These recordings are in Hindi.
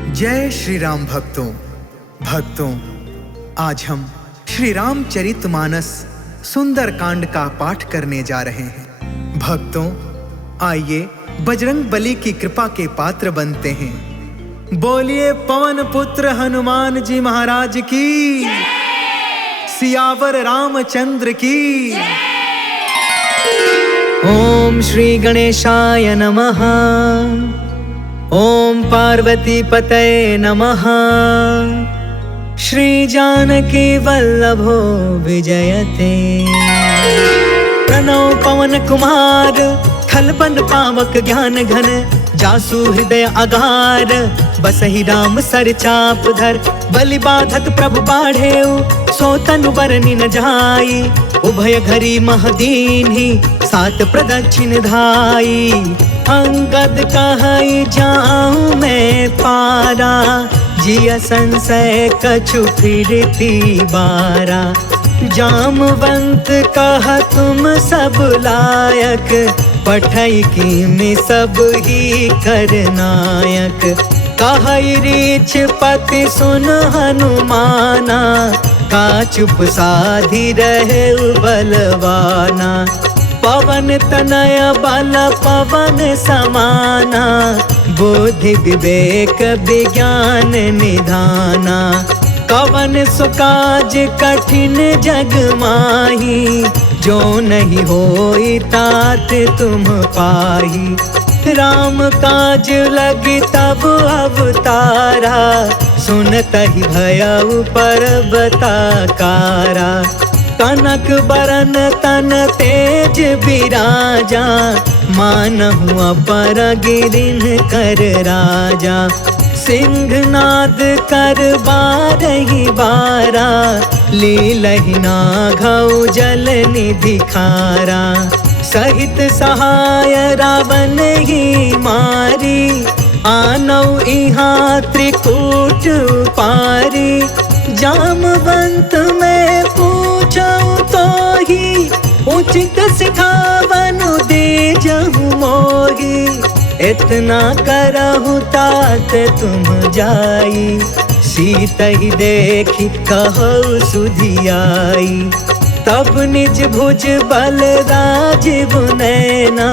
जय श्री राम भक्तों, आज हम श्री रामचरितमानस सुंदर कांड का पाठ करने जा रहे हैं। भक्तों, आइए बजरंग बली की कृपा के पात्र बनते हैं। बोलिए पवन पुत्र हनुमान जी महाराज की, सियावर रामचंद्र की। ओम श्री गणेशाय नमः। ओम पार्वती पतये नमः। श्री जानकी वल्लभो विजयते। प्रणव पवन कुमार, खलबन पावक ज्ञान घन, जासु हृदय अगार, बसहि राम सर चाप धर। बलि बाधत प्रभु बाढ़ेउ, सो तनु बरनि न जाई। उभय घरी महदीन्हि, सात प्रदक्षिण धाई। अंगद कहई जाऊं मैं पारा, जिया संशय कछु फिरती बारा। जामवंत कहा तुम सब लायक, पठई की में सब ही करनायक। कहई रीछ पति सुन हनुमाना, का चुप साधी रहे बलवाना। पवन तनय बल पवन समाना, बुद्धि विवेक विज्ञान निधाना। कवन सुकाज कठिन जग माही, जो नहीं होई तात तुम पाही। राम काज लगी तब अवतारा, सुनतहि भयउ पर्वताकारा। कनक बरन तन तेज बिराजा, मानहु अपर गिरिन कर राजा। सिंहनाद कर बारहि बारा, लीलहि नाघउ जल निधि खारा। सहित सहाय रावण ही मारी, आनौ इहाँ त्रिकूट पारी। जामवंत में पूछऊं तो ही, उचित सिखावनु दे जहु मोही। इतना करहु तात तुम जाई, सीत ही देखी कहु सुधियाई। तब निज भुज बल राजीव नैना,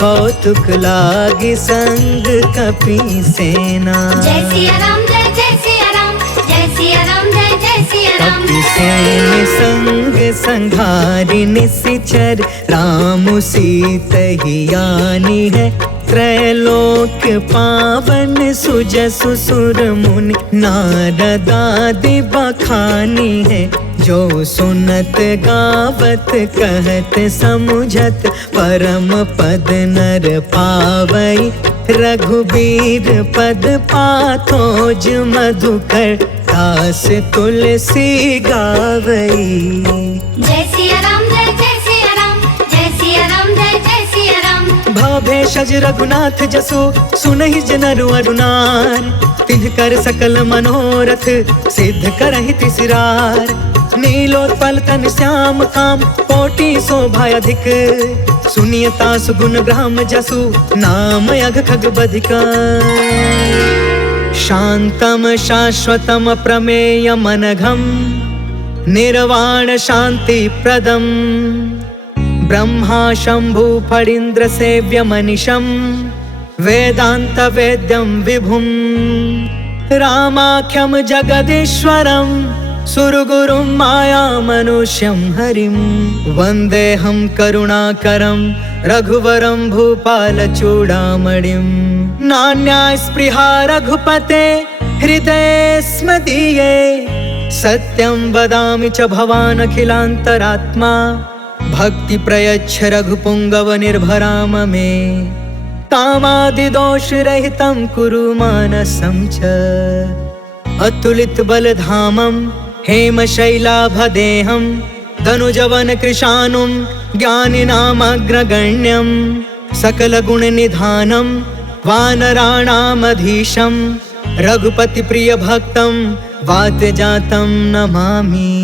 कौतुक लागी संग कपि सेना। जय सिया राम, जय जय सिया राम, जय सिया राम, जय जय सिया राम। कपि सेन संग संघारि निशिचर, राम सीत ही आनी है। त्रैलोक पावन सुजसु सुर मुनि, नारद आदि बखानी है। जो सुनत गावत कहत समुझत, परम पद नर पावई। रघुबीर पद पाथोज मधुकर, दास तुलसी गावई। जय सिया राम, जय जय सिया राम, जय सिया राम, जय जय सिया राम। भवभेषज रघुनाथ जसु, सुनहि जनरु अरुनार। तिनकर सकल मनोरथ, सिद्ध करहि तिसरार। नीलोत्पल तन श्याम काम, कोटि शोभा अधिक। सुनियता सुगुण ग्राम जसु, नाम अघ खग बधिका। शांतम शाश्वतम प्रमेय मनघम, निर्वाण शांति प्रदम। ब्रह्मा शंभु फणीन्द्र सेव्य मनिषम, वेदांत वेद्यम विभुम। रामाख्यम जगदीश्वरम, सुरगुरुम माया मनुष्यम हरिम। वंदेहम करुणाकरम, रघुवरम भूपाल चूड़ामणिम। नान्या स्पृहा रघुपते, हृदये स्म दीये। सत्यं वदामि च भवान् अखिलान्तरात्मा, भक्ति प्रयच्छ रघुपुंगव निर्भराम मे। कामादि दोष रहितं कुरु मानसं च, अतुलित बलधामं हेम शैलाभदेहं। धनुजवन कृशानुं ज्ञानिनामग्रगण्यं, सकल गुण निधानं वानराणामधीशं। रघुपति प्रिय भक्तं वातजातं नमामि।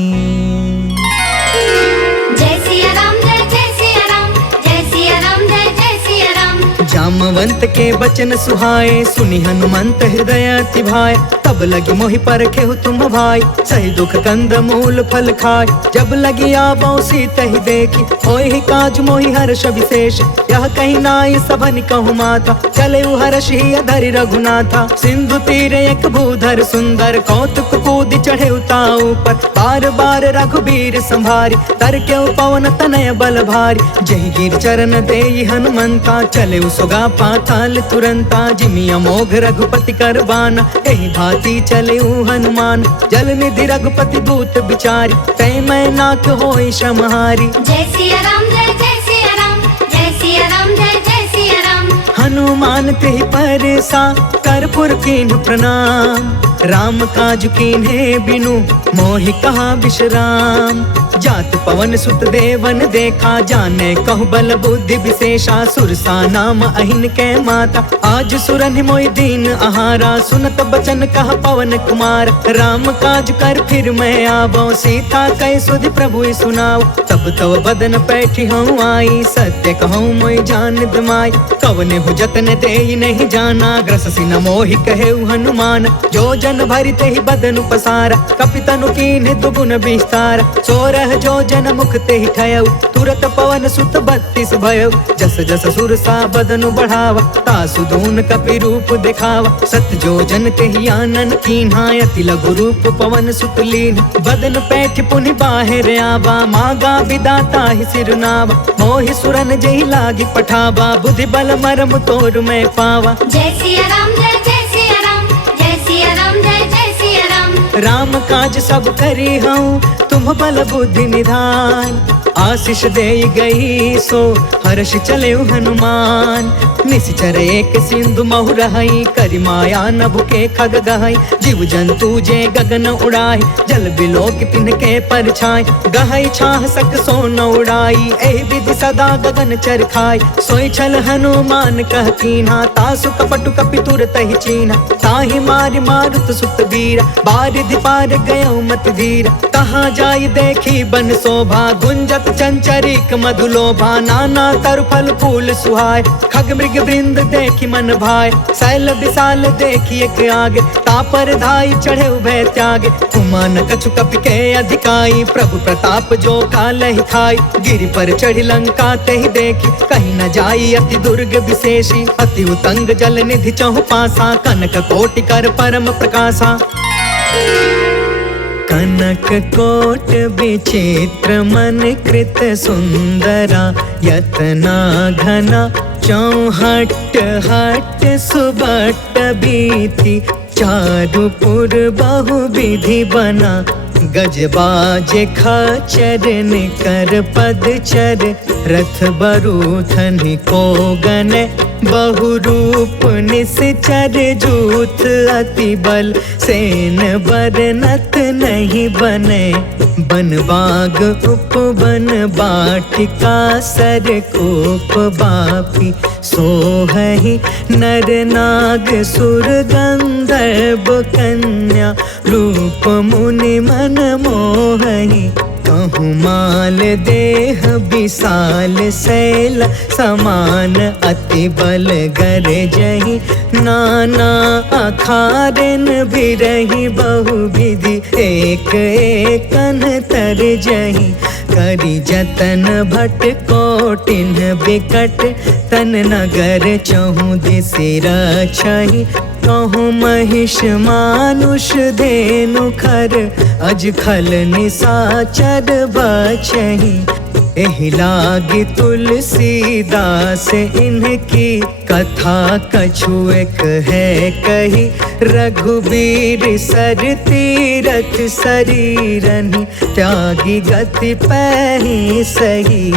जय सिया राम, जय जय सिया राम, जय सिया राम, जय जय सिया राम। जामवंत के बचन सुहाए, सुनि हनुमंत हृदय अति भाए। तब लगी मोहि परखे हो तुम भाई, सही दुख कंद मूल फल खाए। जब लगी आबो सीता ही देखी, होय ही काज मोहि हर्ष विशेष। यह कहीं नाई सबन कहु माता, चले हर्ष ही धरि रघुनाथा। सिंधु तीरे एक भूधर सुंदर, कौतुक कूद चढ़े उताऊ पर। बार बार रघुबीर संभारी, तर के पवन तनय बल भारी। जही गिर चरण देई हनुमंता, चले सुगा पाताल तुरंता। जिमि अमोघ रघुपति कर बाना, एहि भांति चले हनुमान। जल निधि रघुपति दूत बिचारी, तै मैं नाथ होई श्रमहारी। जय सिया राम जय जय सिया राम, जय सिया राम जय जय सिया राम। हनुमान तेहि परसा, कर्पूर कीन्ह प्रणाम। राम काज कीन्हे बिनु, मोहि कहा विश्राम। जात पवन सुत देवन देखा, जाने कहु बल बुद्धि विशेषा। सुरसा नाम अहिन के माता, आज सुरन मोहि दीन आहारा। सुनत बचन कहा पवन कुमार, राम काज कर फिर मैं आवो। सीता कह सुधि प्रभु सुनाओ, तब तव बदन पैठी हूँ आई। सत्य कहूँ मोहि जान दमाई, कवने हो जतन देई नहीं जाना। ग्रससि न मोहि कहे हनुमान, जो जन भरि तेहि बदन पसारा। कपितनु कीन्हे दुगुन विस्तार, सोरह जो जन मुख तेहि ठयउ। तुरत पवन सुत 32 भयउ, जस जस सुरसा बदनु बढ़ावा। तासु दून कपि रूप दिखावा, सत जो जन तेहि आनन कीन्हा। अति लघु रूप पवन सुत लीन, बदन पैठ पुनि बाहिर आवा। मागा विदाता ही सिरनावा, मोहि सुरन जेहि लागी पठावा। बुद्धि बल मरम तोर मैं पावा। जय सिया राम जय जय सिया राम, जय सिया राम जय जय सिया राम। राम काज सब करी हूँ, तुम बल बुद्धि निधान। आशीष दे गई सो, हर्ष चले हनुमान। निश्चर एक सिंधु महु रहई, करि माया नभ के खग गहई। जीव जंतु जे गगन उड़ाई, जल बिलोक तिनके परछाई। गहई छाह सक सो न उड़ाई, एहि विधि सदा गगन चर खाई। सोई छल हनुमान कह कीन्हा, तासु कपटु कपि तुरत ही चीन्हा। ताहि मारि मारुत सुत वीरा, बारिधि पार गयो मत धीरा। तहाँ जाई देखी बन शोभा, गुंजत चंचरिक मधुलोभा। नाना तरु फल फूल सुहाय, खग मृग वृंद देखी मन भाय। शैल विशाल देखी एक आगे, तापर धाई चढ़े उभय त्यागे। उमान कछु कपि के अधिकाई, प्रभु प्रताप जो कालहि खाई। गिरि पर चढ़ी लंका तेहि देखी, कहीं न जाई अति दुर्ग विशेषी। अति उतंग जल निधि चहु पासा, कनक कोटि कर परम प्रकाशा। कनक कोट विचित्र मन कृत सुंदरा। यतना घना चौहट हट सुबट बीती। चारु पुर बहु विधि बना, गजबाज खचर निकर पदचर। रथ बरूथन को गन, बहु रूप निश्चर। जूथ अति बल, सेन बरनत नहीं बने। बन बाग उपवन बाटिका, सर कोप बापी। सोहहि नर नाग सुर गंधर्व कन्या। रूप मुनि मन मोहहि, कहूँ माल देह विशाल। शैल समान अति बल गरजहि, नाना अखारन बिरहि। बहु विधि एक एकन तरजहि। करि जतन भट कोटिन बिकट, तन नगर चहु दिसि रक्षहि। कहूँ महिष मानुष धेनु खर, अज खल निसाचर बचहि। एहि लागी तुलसीदास इनकी, कथा कछु एक है कही। रघुबीर सर तीरथ शरीरनि, त्यागी गति पैहि सही।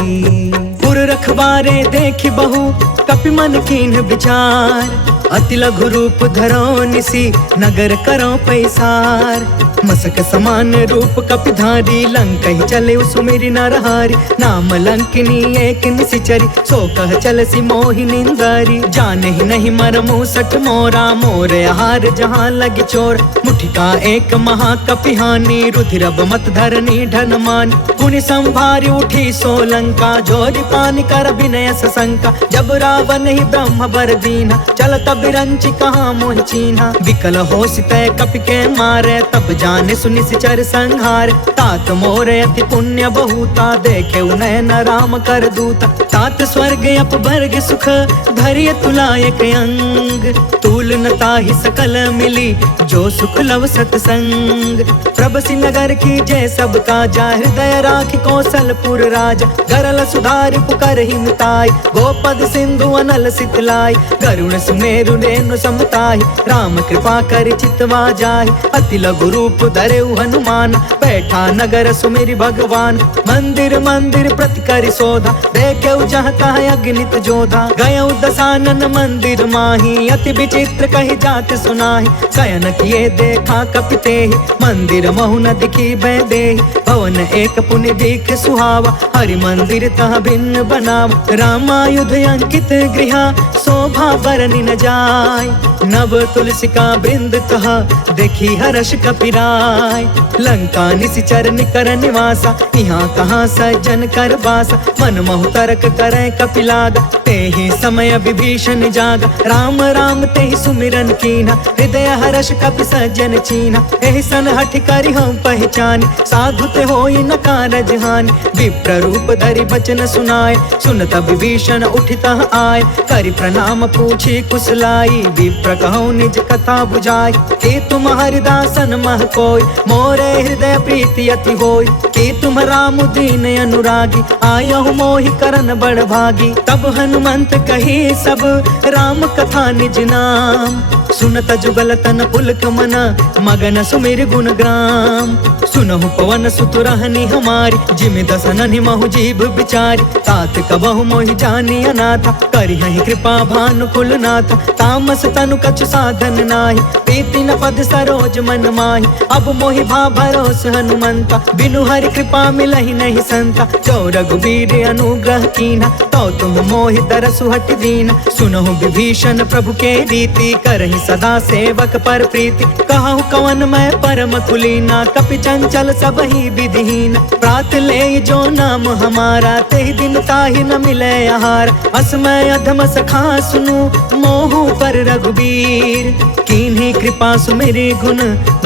पुर रखवारे देखि बहु, कपि मन कीन्ह विचार। अति लघु रूप धरो निसी, नगर करो पैसार। मसक समान रूप कपिधारी, लंकहि चले सुमिरि नरहारी। नाम लंकिनी एक निशिचरी, सो कह चलसि मोहि निंदारी। जाने ही नहीं मरमु सठ मोरा, मोर आहार जहाँ लगी चोर। मुठिका एक महाकपिहानी, रुधिरब मत धरनी ढन मानी। पुनि संभारी उठी सो लंका, जोरि पान मानि कर विनय सशंका। जब रावण ही ब्रह्म बर दीना, चलत बिरंची कहाँ मोहि चीन्हा। विकल हो सितय कपि के मारे, तब जाने सुनि सिचर संहार। तात मोरे अति पुण्य बहुता, देखे नयन राम कर दूता। तात स्वर्ग अपवर्ग सुख, धैर्य तुलायक अंग। तूल न ताहि सकल मिली, जो सुख लव सतसंग। प्रभसि नगर की जय सब काजा, हृदय राखि कौशलपुर राजा। गरल सुधारि पुकर ही मिताई, गोपद सिंधु अनल सितलाई। गरुण सुमेरु रेणु समताहि, राम कृपा कर चितवा जाहि। अति लघु रूप धरेउ हनुमान, बैठा नगर सुमिरि भगवान। मंदिर मंदिर प्रति करि शोधा, देखेउ जहाँ तहाँ अगणित जोधा। गयउ दसानन मंदिर माही, अति विचित्र कहि जात सुनाहि। शयन किए देखा कपि तेहि, मंदिर महु न दिखी भय देहि। भवन एक पुनि देख सुहावा, हरि मंदिर तह भिन्न बनावा। रामायुध अंकित गृहा, शोभा बरनि न जाय। नव तुलसिका बृंद तह, देखी हर्ष कपिराय। लंका निशिचर निकर निवासा, यहाँ कहाँ सज्जन कर बासा। मन महु तर्क करे कपिलागा, तेहि समय विभीषण जागा। राम राम तेहि सुमिरन कीन्हा, हृदय हर्ष कपि सज्जन चीन्हा। एहि सन हठि करि हम पहचानी, साधु ते होई न कारज हानि। विप्र रूप धरि बचन सुनाय, सुनत विभीषण उठितः आय। करि प्रणाम पूछी कुशलाई, विप्र कहूँ निज कथा बुझाई। कि तुम हरिदासन मह कोय, मोरे हृदय प्रीति अति होय। कि तुम राम दीन अनुरागी, आयहु मोहि करन बड़ भागी। तब हनुमंत कही सब, राम कथा निज नाम। सुनत जुगल तन पुलक मन, मगन सुमिर गुण ग्राम। सुनहु पवन सुत रहनी हमारी, जिमि दसननि महु जीभ बिचारी। तात कबहु मोहि जानी अनाथा, करिहहि कृपा भानु कुलनाथा। तामस तनु कछु साधन नाही, प्रीति न पद सरोज मन माही। अब मोहि भा भरोस हनुमंता, बिनु हरि कृपा मिलहि नहीं संता। जो रघुबीर अनुग्रह कीन्हा, तो तुम मोहि दरसु हटि दीन्हा। सुनहु विभीषण प्रभु के रीति, करहि सदा सेवक पर प्रीति। कहु कवन मैं परम कुलीना, कपि चंचल सब ही विधिहीन। प्रात ले जो नाम हमारा, तेहि दिन ताहि न मिले आहार। असमय अधम सखा सुनु, मोहु पर रघुबीर। कीन्ही कृपा सुमिरि गुण,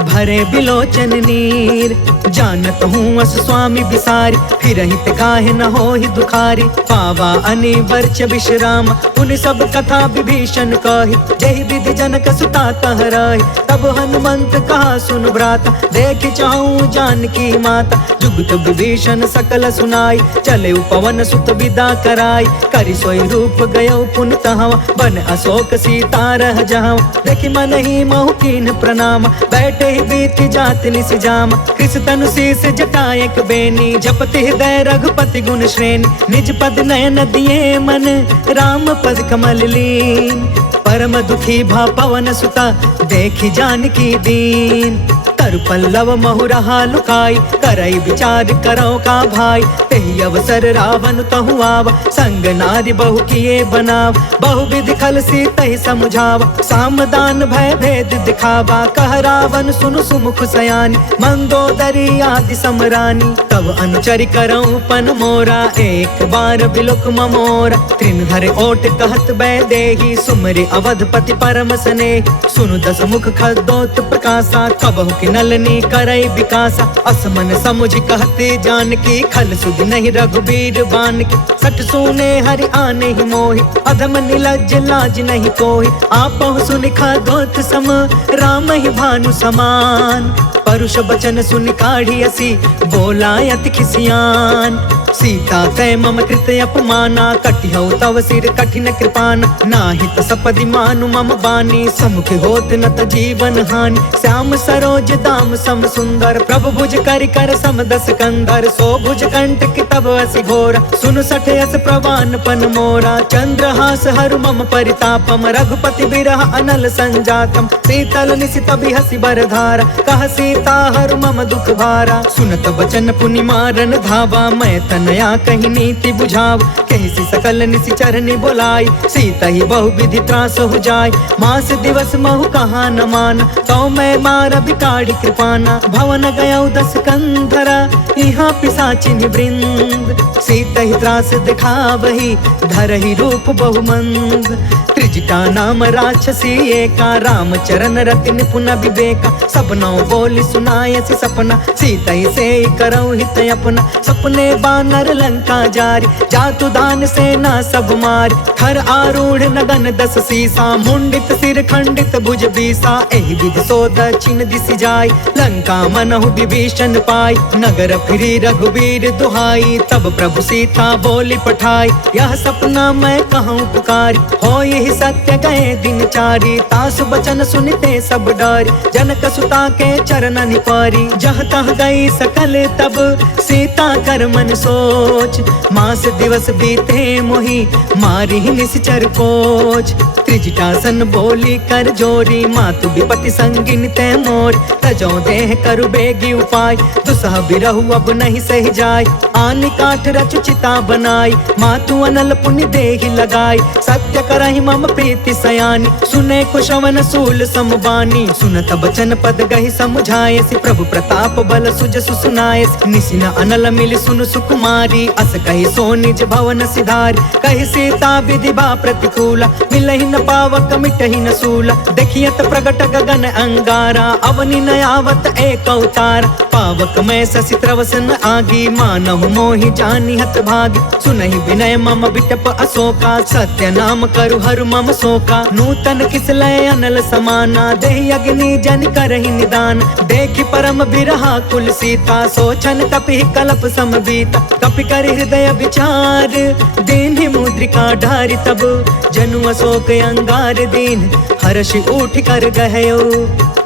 भरे बिलोचन नीर। जानत हूँ अस स्वामी बिसारी, फिरहि ते काहे न होहि दुखारी। पावा अनिवर्च विश्राम, उन सब कथा विभीषण कही। जहि विधि जनक सुता तह रही, तब हनुमंत कहा सुन भ्राता। देख चाहूँ जानकी माता, जुगत विभीषण सकल सुनाई। चले पवन सुत विदा कराई, करि सोई रूप गयो पुन तहवा। बन अशोक सीता रह जहाँ, देखि मन ही महु कीन्ह प्रणाम। बैठे ही बीत जात निस जाम, कृष तनु शीस जटायक बेनी। जपति हृदय रघुपति गुण श्रेणी, निज पद नयन दिए मन, राम पद कमल लीन। परम दुखी भा पवन सुता, देखि जानकी दीन। तरु पल्लव महु रहा लुकाई, करई विचार करो का भाई। तेहि अवसर रावण तहु आवा, संग नारी बहु किए बनाव। बहु विधि खल सी तहि समुझावा, सामदान भय भेद दिखावा। कह रावण सुनु सुमुख सयानी, मंदोदरी आदि समरानी। तब अनुचरि करऊं पन मोरा, एक बार बिलुक ममोरा। त्रिन धरे ओट कहत बै देहि, सुमरि अवधपति परम स्नेही। सुनु दस मुख खदोत प्रकाशा, कबहु कि नलनी करई विकासा। असमन समुझ कहते जानकी, खल सुध नहीं रघुबीर बानकी। सठ सुने हरि आने ही मोहि, अधम निलज्ज लाज नहीं कोहि। आपहु सुनि खदोत सम, राम ही भानु समान। परुष बचन सुनि काढ़ी असी, बोला अति खिसियान। सीता तय मम कृत अपमाना, कटिहउ तव सिर कठिन कृपान। नाहित सपदि मानु मम बानी, समुख होत न त जीवन हानि। श्याम सरोज दाम सम सुंदर, प्रभु भुज करि कर सम दस कंधर। सो भुज कंटक तब असि घोरा, सुन सठ यस प्रवान पन मोरा। चंद्रहास हरु मम परितापम, रघुपति बिरह अनल संजातम। शीतल निशित बिहसि बरधारा, कह सीता हरु मम दुख भारा। सुनत बचन पुनि मारन धावा, मैं तन नया कही नीति बुझाव, कैसी सकल निशिचरनि बोलाई, सीता ही बहु विधि त्रास हो जाय, मास दिवस महु कहा न मान, तो मैं मार बिकाड़ी कृपाना, भवन गया 10 कंधरा, यहाँ पिशाचिनि वृंद, सीता ही त्रास दिखावही, धरहि रूप बहुमंद, त्रिजटा नाम राक्षसी एका, राम चरण रति निपुण विवेका, सपनों बोली सुनायसी सपना, सीता ही से करऊ हित अपना, सपने बानर लंका जारी, जातु दान सेना सब मारी, खर आरूढ़ नगन 10 सीसा, मुंडित सिर खंडित भुज बीसा, एहि विधि सो दक्षिण दिशि जाय, लंका मनहु विभीषण पाई, नगर फिरी रघुवीर दुहाई, तब प्रभु सीता बोली पठाई, यह सपना मैं कहूँ पुकारी, हो यही सत्य गए दिन चारी, तासु बचन सुनते सब डरी, जनक सुता के चरण निपारी, जह तह गई सकल तब सीता कर मन सोच, मास दिवस बीते मोहि मारी निश्चर कोच, त्रिजटासन बोली कर जोरी, मातु विपति संगिन ते मोर, तजो देह करु बेगी उपाय, दुसह बिरहु अब नहीं सही जाय, आन काठ रचु चिता बनाई, मातु अनल पुण्य देहि लगाई, सत्य करहि मम प्रीति सयानी, सुने कुशवन सूल समबानी, सुनत बचन पद गहि समुझाय, प्रभु प्रताप बल सुज सुनाय, निसिन अनल मिल सुन सुकुमारी, अस कहि सो निज भवन सिधारी, कहि सीता विधि बा प्रतिकूला, मिलहि न पावक मिटहि न सूला, देखियत प्रगट गगन अंगारा, अवनि न आवत एक अवतार, पावक मैं शशि त्रवसन आगी, मानहु मोहि जानि हत भागी, सुनहि विनय मम बिटप अशोका, सत्य नाम करु हरु मम शोका, नूतन किसलय अनल समाना, देहि अग्नि जन करहि निदान, देखि परम बिरहा कुल सीता, सोचन कपि कलप समबीता, कपि कर हृदय विचार, दीन्हि मुद्रिका ढारि तब, जनु अशोक अंगार दीन, हर्ष उठ कर गहयो,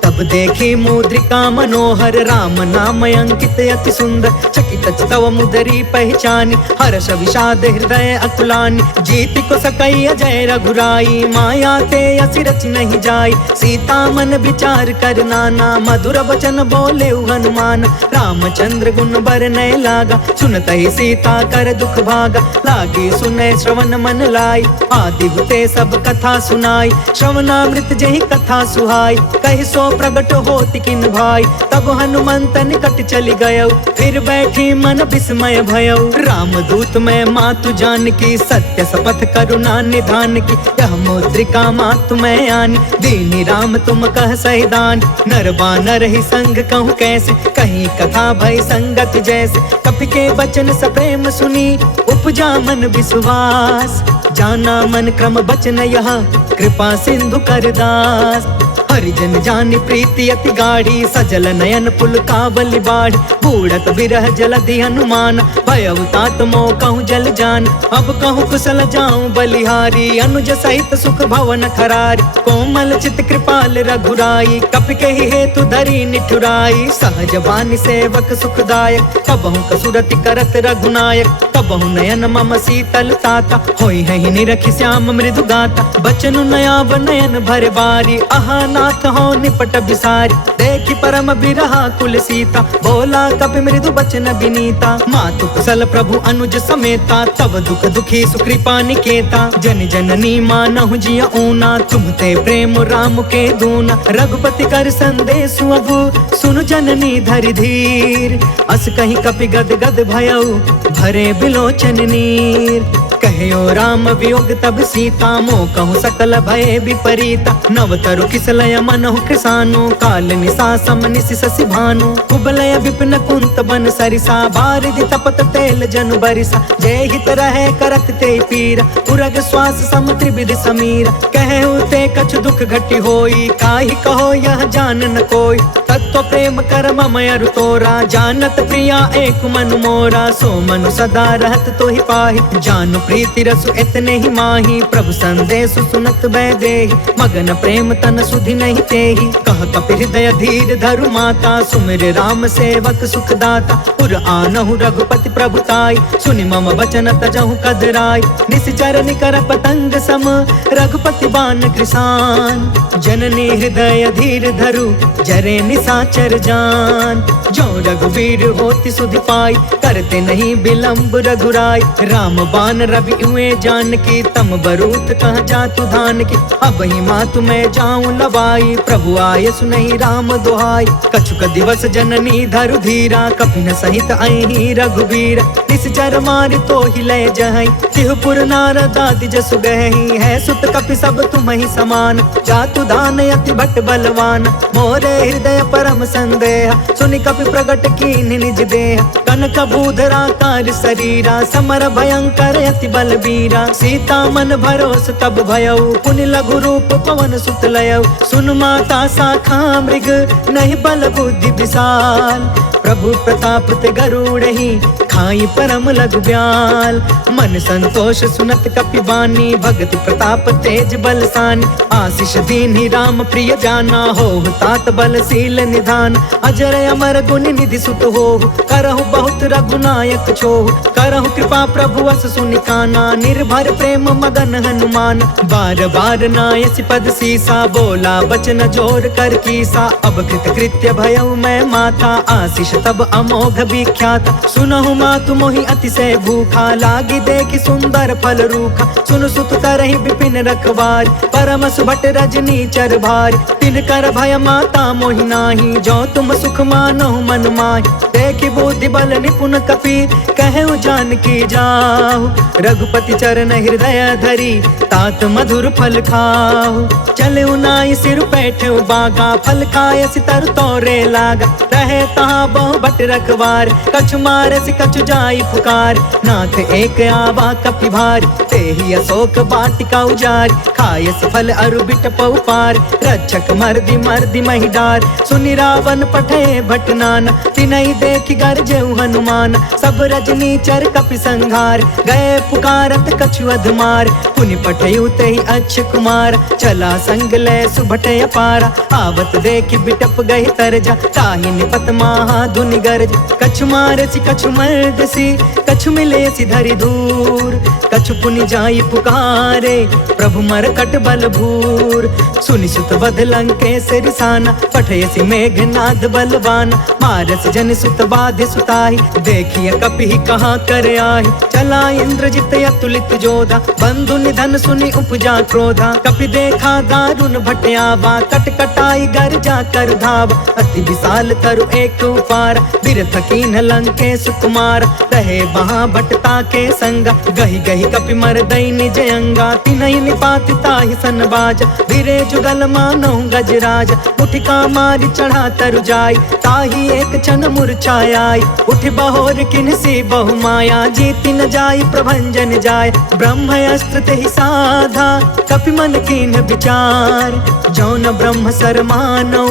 तब देखी मुद्रिका मनोहर, राम नाम अंकित अति सुंदर, चकित तव मुदरी पहचानी, हर्ष विषाद हृदय अकुलानी, जीति को सकई अजय रघुराई, माया ते असि रचि नहीं जाई, सीता मन विचार कर नाना, मधुर वचन बोले हनुमान, रामचंद्र गुण बरनय लागा, सुनत ही सीता कर दुख भागा, लागी सुने श्रवण मन लाई, आदि हुते सब कथा सुनाई, श्रवणामृत जहि कथा सुहाई, कहि सो प्रगट होति किन भाई, तब हनुमंत निकट चली गयो, फिर बैठी मन विस्मय भयो, रामदूत मैं मातु जान की, सत्य शपथ करुणा निधान की, यह मुद्रिका मातु मैं आनी, दीनी राम तुम कह सहिदान, नर बानर ही संग कहूँ कैसे, कहीं कथा भई संगत जैसे, कपि के बचन सप्रेम सुनी, उपजा मन विश्वास, जाना मन क्रम बचन यह, कृपा सिंधु कर दास, हरिजन जानि प्रीति अति गाढ़ी, सजल नयन पुल कावली बाढ़, बूढ़त बिरह जलधि हनुमान, भयउ तात मोह कहूँ जल जान, अब कहूँ कुशल जाऊं बलिहारी, अनुज सहित सुख भवन खरारी, कोमल चित कृपाल रघुराई, कपि कहि हेतु धरी निठुराई, सहज बानी सेवक सुखदायक, कबहु कसुरति करत रघुनायक, कबहु नयन मम शीतल ताता, होई है निरखि श्याम मृदु गाता, बचनु नयाव नयन भर बारी, आहा नाथ हो निपट बिसारी, देखि परम बिरहा कुल सीता, बोला कपि मृदु बचन बिनीता, मातु कुशल प्रभु अनुज समेता, तब दुख दुखी सुकृपा निकेता, जन जननी मानहु जिया ऊना, तुम ते प्रेम राम के दूना, रघुपति कर संदेश अबु, सुनु जननी धरि धीर, अस कहीं कपि गद गद भयउ, भरे बिलोचन नीर, कहो राम वियोग तब सीता, मोह कहूँ सकल भय विपरीता, नवतरु किसलय मनहु कृसानु, काल निशा सम निशि शशि भानु, कुबलय विपिन कुंत बन सरिसा, बारिधि तपत तेल जनु बरिसा, जय हित रहे करत ते पीरा, उरग श्वास सम त्रिविधि समीरा, कहु ते कछु दुख घटी होई, काहि कहो यह जान न कोई, तत्व प्रेम कर मम अरु तोरा, जानत प्रिया एक मनु मोरा, सो मनु सदा रहत तो ही पाहि, जानु प्रीति रसु इतने ही माही, प्रभु संदेश सुनत बैदेहि, मगन प्रेम तन सुधि नहीं तेहि, कह कपि हृदय धीर धरु माता, सुमिर राम सेवक सुखदाता, पुर आनहु रघुपति प्रभुताई, सुनि मम वचन तजहु कदराई, निश्चर निकर पतंग सम, रघुपति बान कृसान, जननी हृदय धीर धरु, जरे निस निशाचर जान। जो रघुवीर होती सुधि पाई, करते नहीं विलंब रघुराई। राम बान रवि हुए जानकी, तम बरूथ कह जातु धान की। अब ही मातु मैं जाऊं लवाई, प्रभु आय सुनहि राम दुहाई। कछुक दिवस जननी धरु धीरा, कपिन सहित अहि रघुवीर। निश्चर मारि तो ही लय जहई, तिहुपुर नारद आदि जसु गहई। है सुत कपि सब तुम ही समान, जातु दान अति भट बलवान। मोरे हृदय परम संदेह, सुनि कपि प्रगट कीन निज देह। कनक बूधराकार शरीरा, समर भयंकर अति बलबीरा। सीता मन भरोस तब भयउ, पुनि लघु रूप पवन सुत लयउ। सुन माता शाखा मृग, नहीं बल बुद्धि विशाल। प्रभु प्रताप ते गरुड़हि, खाई परम लघु ब्याल। मन संतोष सुनत कपि बानी, भगति प्रताप तेज बलसानी। आशीष दीन्हि राम प्रिय जाना, होहु तात बलशील निधान। अजर अमर गुण निधि सुत होहु, करहु बहुत रघुनायक छोहु। करहु कृपा प्रभु अस सुनि काना, निर्भर प्रेम मदन हनुमान। बार बार नायसि पद सीसा, बोला बचन जोर कर कीसा। अब कृत कृत्य भयउ मैं माता, आशीष तब अमोघ विख्यात। सुनहु मातु मोहि अतिशय भूखा, लागी देखि सुंदर फल रूखा। सुन सुत करहि विपिन रखवार, परम सुभट रजनी चर भार। तिन कर भय माता मोहि नाही, जो तुम सुख मानहु मन माहि। देखि बुद्धि बल निपुण कपि, कहु जानकी जाहु। रघुपति चरण हृदय धरी, तात मधुर फल खाहु। चलउ नाई सिर बैठउ बागा, फल खायसि तरु तोरे लागा। रहे तहाँ बहु भट रखवार, कछु मारसि कछु जाई पुकार। नाथ एक आवा कपि भार, तेहि अशोक वाटिका उजारी। खायसि फल अरु बिटपउ पार, रक्षक मर्दि मर्दि महि डार। सुनि रावण पठे भट नाना, तिनहि देखि गरजेउ हनुमान। सब रजनी चर कपि संघार, गए पुकारत कछु अधमार। पुनि पठेउ तेहि अक्ष कुमार, चला संग लय सुभट अपारा। आवत देखि बिटप गहि तरजा, ताहि निपत महा धुनि गरज। कछु मारसि कछु मर्दसि, कछु मिलेसि धरि दूर। कछु पुनि जाई पुकारे, प्रभु मरकट बल भूर। सुनि सुत वध लंकेश रिसाना, पठयसि मेघनाद बलवान। मारस जन सुत बाधि सुताहि, देखिय कपि कहाँ कर आहि। चला इंद्रजित अतुलित जोधा, बंधु निधन सुनि उपजा क्रोधा। कपि देखा दारुण भट आवा, कट कटाई गर जा कर धावा। अति विशाल तरु एक उपार, बिरथ कीन्ह लंकेश कुमार। रहे वहाँ भटता के संगा, गहि गहि कपि मरदई निज अंगा। तिनहि निपाति ताहि सन बाजा, धीरे जुगल मानहु गजराज। उठिका मारि चढ़ा तरु जाई, ताहि एक क्षण मूर्छाई। उठि बहोर किन्हसी बहु माया, जीति न जाई प्रभंजन जाय। ब्रह्म अस्त्र तेहि साधा, कपि मन कीन्ह विचार। जौन ब्रह्म सर मानौ,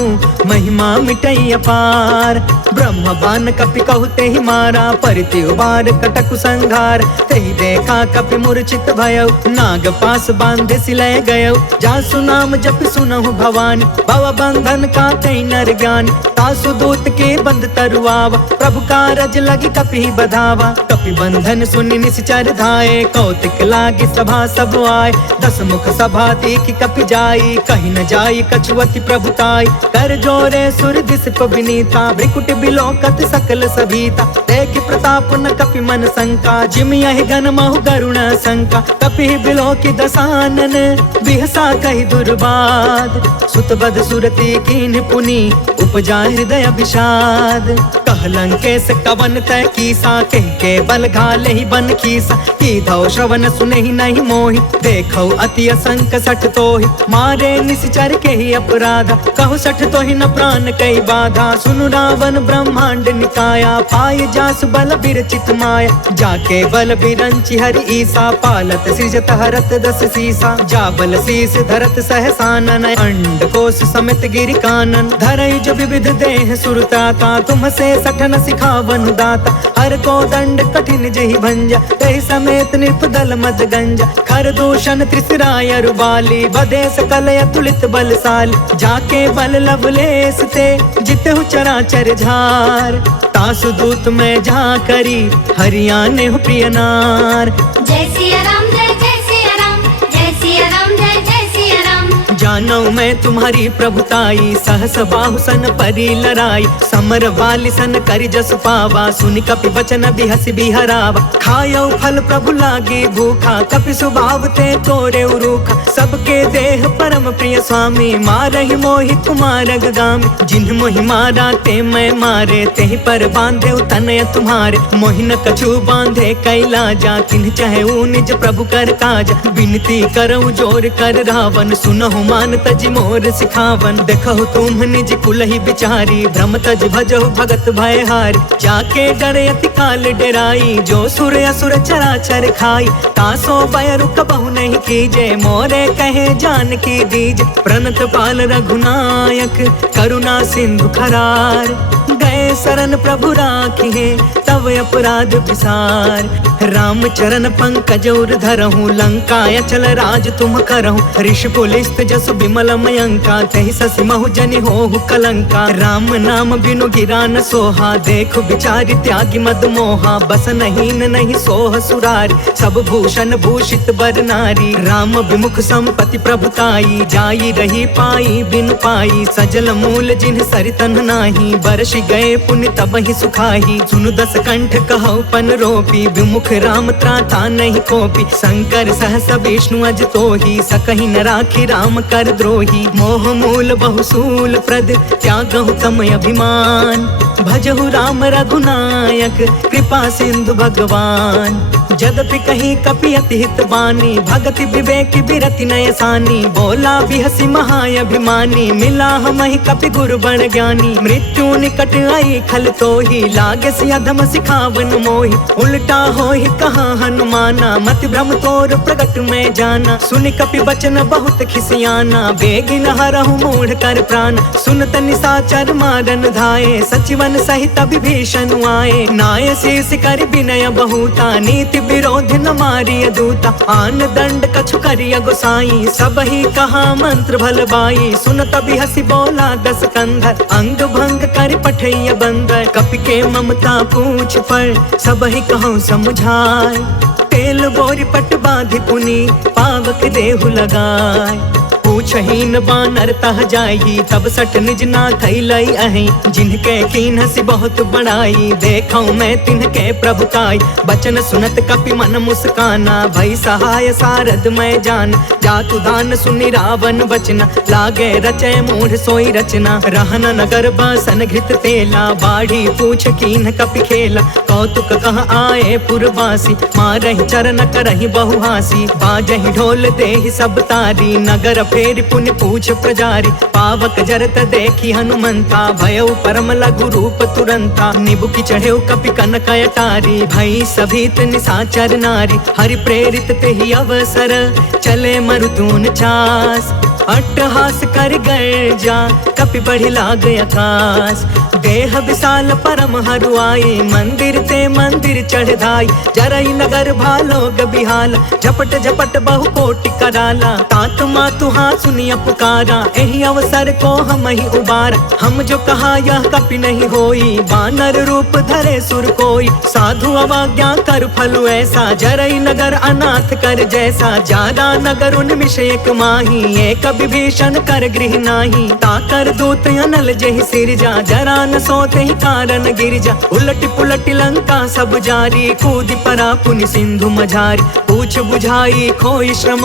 महिमा मिटई अपार। ब्रह्म बान कपि कहु तेहि मारा, परिति उबार कटकु संघार। तेहि देखा कपि मूर्छित भयउ, नाग पास बांधे सिलय गयउ। जासु नाम जपि सुनहु भवानी, भव बंधन काटै नर ज्ञानी। तासु दूत के बंद तरुआवा, प्रभु कारज लगी कपि बधावा। कपि बंधन सुनि निश्चर धाये, कौतिक लागी सभा सब आए। दस मुख सभा देखि कपि जाई, कहि न जाई कछु अति प्रभुताई। कर जोरे सुर दिस विनीता, भ्रिकुट बिलोकत सकल सभीता। देखि प्रताप न कपि मन शंका, जिमि यहि गन महु गरुण शंका। कपि बिलोकि दसानन, बिहसा कहि दुर्बाद। सुतबद सुरति कीन्ह पुनि, उपजा हृदय विषाद। कह लंकेश कवन तय कीसा, कहि के बल घाले ही बन खीसा। कीधौ श्रवण सुनहि नहीं मोहि, देखौ अति असंक सठ तोहि। मारे निश्चर के ही अपराधा, कहु सठ तोहि न प्राण कई बाधा। सुनु रावण ब्रह्मांड निकाया, पाय जासु बल बिरचित माया। जाके बल बिरंचि हरि ईसा, पालत सृजत हरत दस सीसा। जा बल शीस धरत सहसानन, अंड कोश समेत गिरि कानन। धरई जो विविध देह सुरताता, तुम से सठन सिखावन दाता। हर को दंड कठिन जहि भंजा, तहि समेत निर्पदल मद गंजा। खर दूषण त्रिसराय रुबाली, बधे सकल अतुलित बलशाली। जाके बल लवलेस ते, जितहु चराचर झार। तासु दूत में जा करी, हरियाणे हो प्रिय नार। जय सिया राम, जय जय सिया राम, जय सिया राम, जय जय सिया राम। जानो मैं तुम्हारी प्रभुताई, सहस बाहु सन परी लराई, समर वाली सन करि जसु पावा, सुनि कपि बचन बिहसि बिहरावा। खायो फल प्रभु लागे भूखा, कपि स्वभाव ते तोरे उरूखा, सबके देह परम प्रिय स्वामी, मारहि मोहि कुमार अगगामी। जिन्ह मोहि मारा ते मैं मारे, तेहि पर बांधे तनय तुम्हारे, मोहि न कछु बांधे कैलाजा, तिन्ह चाहे निज प्रभु कर काज। विनती करऊँ जोर कर रावण, सुनहु मान तज मोर सिखावन। देखहु तुम निज कुलहि बिचारी, भ्रम तज भजहु भगत भयहारी। जाके डरे अति काल डेराई, जो सुर असुर चराचर खाई। तासो भय रुक बहु नहीं कीजे, मोरे कहे जानकी दीज। प्रणत पाल रघुनायक, करुणा सिंधु खरार, गए शरण प्रभु राखिए, तब अपराध विसार। राम चरण पंकज उर धरहूँ, लंका अचल राज तुम करहूँ। ऋषि पुलिस्त जस बिमल मयंका, तहि ससि महु जनि होहु कलंका। राम नाम बिनु गिरा न सोहा, देख बिचारी त्यागी मद मोहा। बस नहीं सोह सुरारी, सब भूषण भूषित बर नारी। राम विमुख संपत्ति प्रभुताई, जाई रही पाई बिनु पाई। सजल मूल जिन्ह सरितन नाही, बरसि गए पुण्य तबहि सुखाही। सुनु दस कंठ कहौ पन रोपी, विमुख राम त्राता नहीं कोपी। शंकर सहस विष्णु अज तोही, सकहि न राखी राम कर द्रोही। मोह मूल बहुसूल प्रद, त्यागहु तम अभिमान। भजहु राम रघुनायक, कृपा सिंधु भगवान। जदपि कहीं कपि अति हित बानी, भगति विवेक बिरति नय सानी। बोला बिहसि महाअभिमानी, मिला हमहि कपि गुरु बड़ ज्ञानी। मृत्यु निकट आई खल तोही, लागे सि अधम सिखावन मोही। उल्टा होहि कहा हनुमाना, मति भ्रम तोर प्रगट में जाना। सुनि कपि बचन बहुत खिसियाना, बेगिन हरहु मूढ़ कर प्राण। सुनत निशाचर मारन धाये, सचिवन सहित विभीषण आए। नाय शीस कर विनय बहुता, नीति विरोध न मारिय दूता। आन दंड कछु करिय गोसाई, सबहि कहा मंत्र भल बाई। सुनत बिहसि बोला दस कंधर, अंग भंग कर पठैय बंदर। कपि के ममता पूछ पर, सबहि कहूँ समुझाय। तेल बोरि पट बाँधि पुनि, पावक देहु लगाय। पूछहीन बानर तह जाई, तब सठ निज ना थैलई अहि। जिनके कीन्हसि बहुत बड़ाई, देखऊँ मैं तिनके प्रभुताई। बचन सुनत कपि मन मुस्काना, भई सहाय सारद मैं जान। जातु दान सुनि रावण बचना, लागे रचय मूढ़ सोई रचना। रहन नगर बसन घृत तेला, बाढ़ी पूछ कीन्ह कपि खेला। कौतुक कह आए पुरवासी, मारहि चरण करहि बहुहासी। बाजहि ढोल देहि सब तारी, नगर फेर पुण्य पूछ प्रजारी। पावक जरत देखी हनुमंता, भयउ परम लघु रूप तुरंता। निबुकि चढ़ेउ कपि कनक अटारी, भई सभीत निशाचर नारी। हरि प्रेरित तेहि अवसर, चले मरुतून चास। अट्टहास कर गर्जा, कपि बढ़ि लाग आकाश। देह विशाल परम हरुआई, मंदिर ते मंदिर चढ़ धाई। जरई नगर भालोग बिहाला, झपट झपट बहु कोटि कराला। तात मातु हाँ सुनिया पुकारा, एहि अवसर को हम ही उबारा। हम जो कहा यह कपि नहीं होई, बानर रूप धरे सुर कोई। साधु अवज्ञा कर फलु ऐसा, जरई नगर अनाथ कर जैसा। जादा नगर उन्मिष एक माही, एक विभीषण कर गृह नाही। ताकर दूत अनल जेहि सिरजा, जरा न सोते ही कारण गिरजा। उलट पुलट लंका सब जारी, कूदि परा पुनि सिंधु मझारी। पूछ बुझाई खोई श्रम,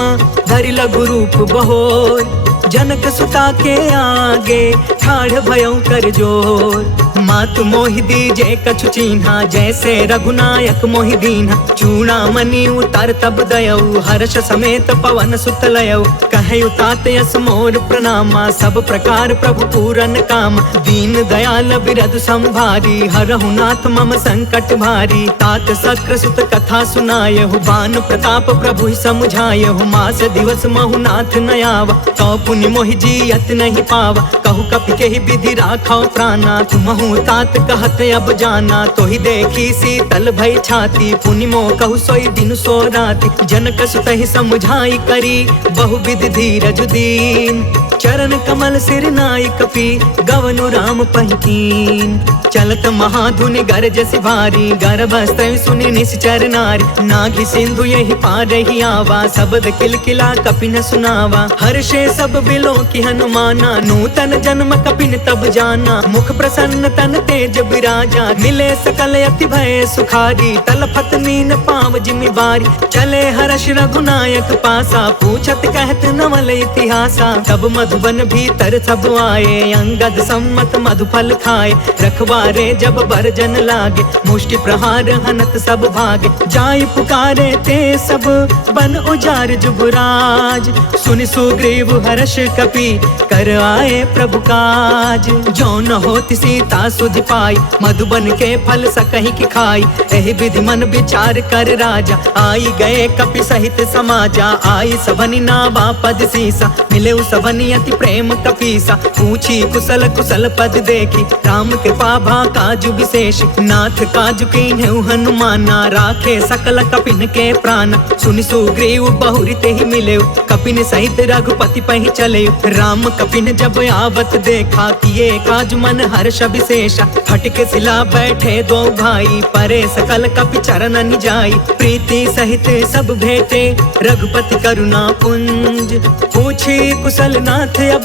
धरि लघु रूप बहोर। जनक सुता के आगे, ठाढ़ भयउ कर जोर। मातु मोहि दीजे कछु चीन्हा, जैसे रघुनायक मोहि दीन्हा। चूड़ामणि उतर तब दयऊ, हर्ष समेत पवन सुत लयऊ। कहयु तात यस मोर प्रणामा, सब प्रकार प्रभु पूरन काम। दीन दयाल बिरधु संभारी, हरहु नाथ मम संकट भारी। तात शक्र सुत कथा सुनायहु, बान प्रताप प्रभु समुझायहु। मास दिवस महु नाथ न आवा, कौ पुनि मोहि जियत नहीं पावा। कहु कपि केहि विधि राखौ प्राणा, तुमहु तात कहत अब जाना। तोहि देखी शीतल भई छाती, पुनि मोह कहु सोई दिन सो राति। जनक सुतहि समुझाई करी, बहुविधि धीरज दीन। चरण कमल सिर नाई कपि, गवनु राम पहिकीन। चलत महाधुनि गरजस भारी, गर्भस्त्र सुनि निश्चर नारी। नाघि सिंधु यही पारहि आवा, शब्द किलकिला कपि न सुनावा। हर्षे सब बिलो की हनुमाना। नूतन जन्म कपिन तब जाना, मुख प्रसन्न तन तेज बिराजा। मिले सकल अति भय सुखारी, तलफत मीन पाव जिमि बारी। चले हर्ष रघुनायक पासा, पूछत कहत नवल इतिहासा। तब मधुबन भीतर सब आए, अंगद सम्मत मधुफल खाए। रखवारे जब बरजन लागे, मुष्टि प्रहार हनत सब भागे। जाय पुकारे ते सब, बन उजार जुबराज। सुनि सुग्रीव हर्ष कपि, कर आए प्रभु काज। जो न होति सीता सुधि पाई, मधुबन के फल सकहि की खाई। एहि विधि मन विचार कर राजा, आई गए कपि सहित समाजा। आई सबनि नावा पद सीसा, मिले सबनि अति प्रेम कपीसा। पूछी कुशल कुशल पद देखी, राम कृपा भा काजु विशेष। नाथ काजु कीन्हु हनुमाना, राखे सकल कपिन के प्राण। सुनि सुग्रीव बहुरी तेहि मिले, कपिन सहित रघुपति पहि चले। राम कपिन जब आवत देखा, किए काज मन हर्ष विशेषा। फटके सिला बैठे दो भाई, परे सकल कपि चरण जाई। प्रीति सहित सब भेटे, रघुपति करुणा पुंज। पूछी कुशल नाथ अब,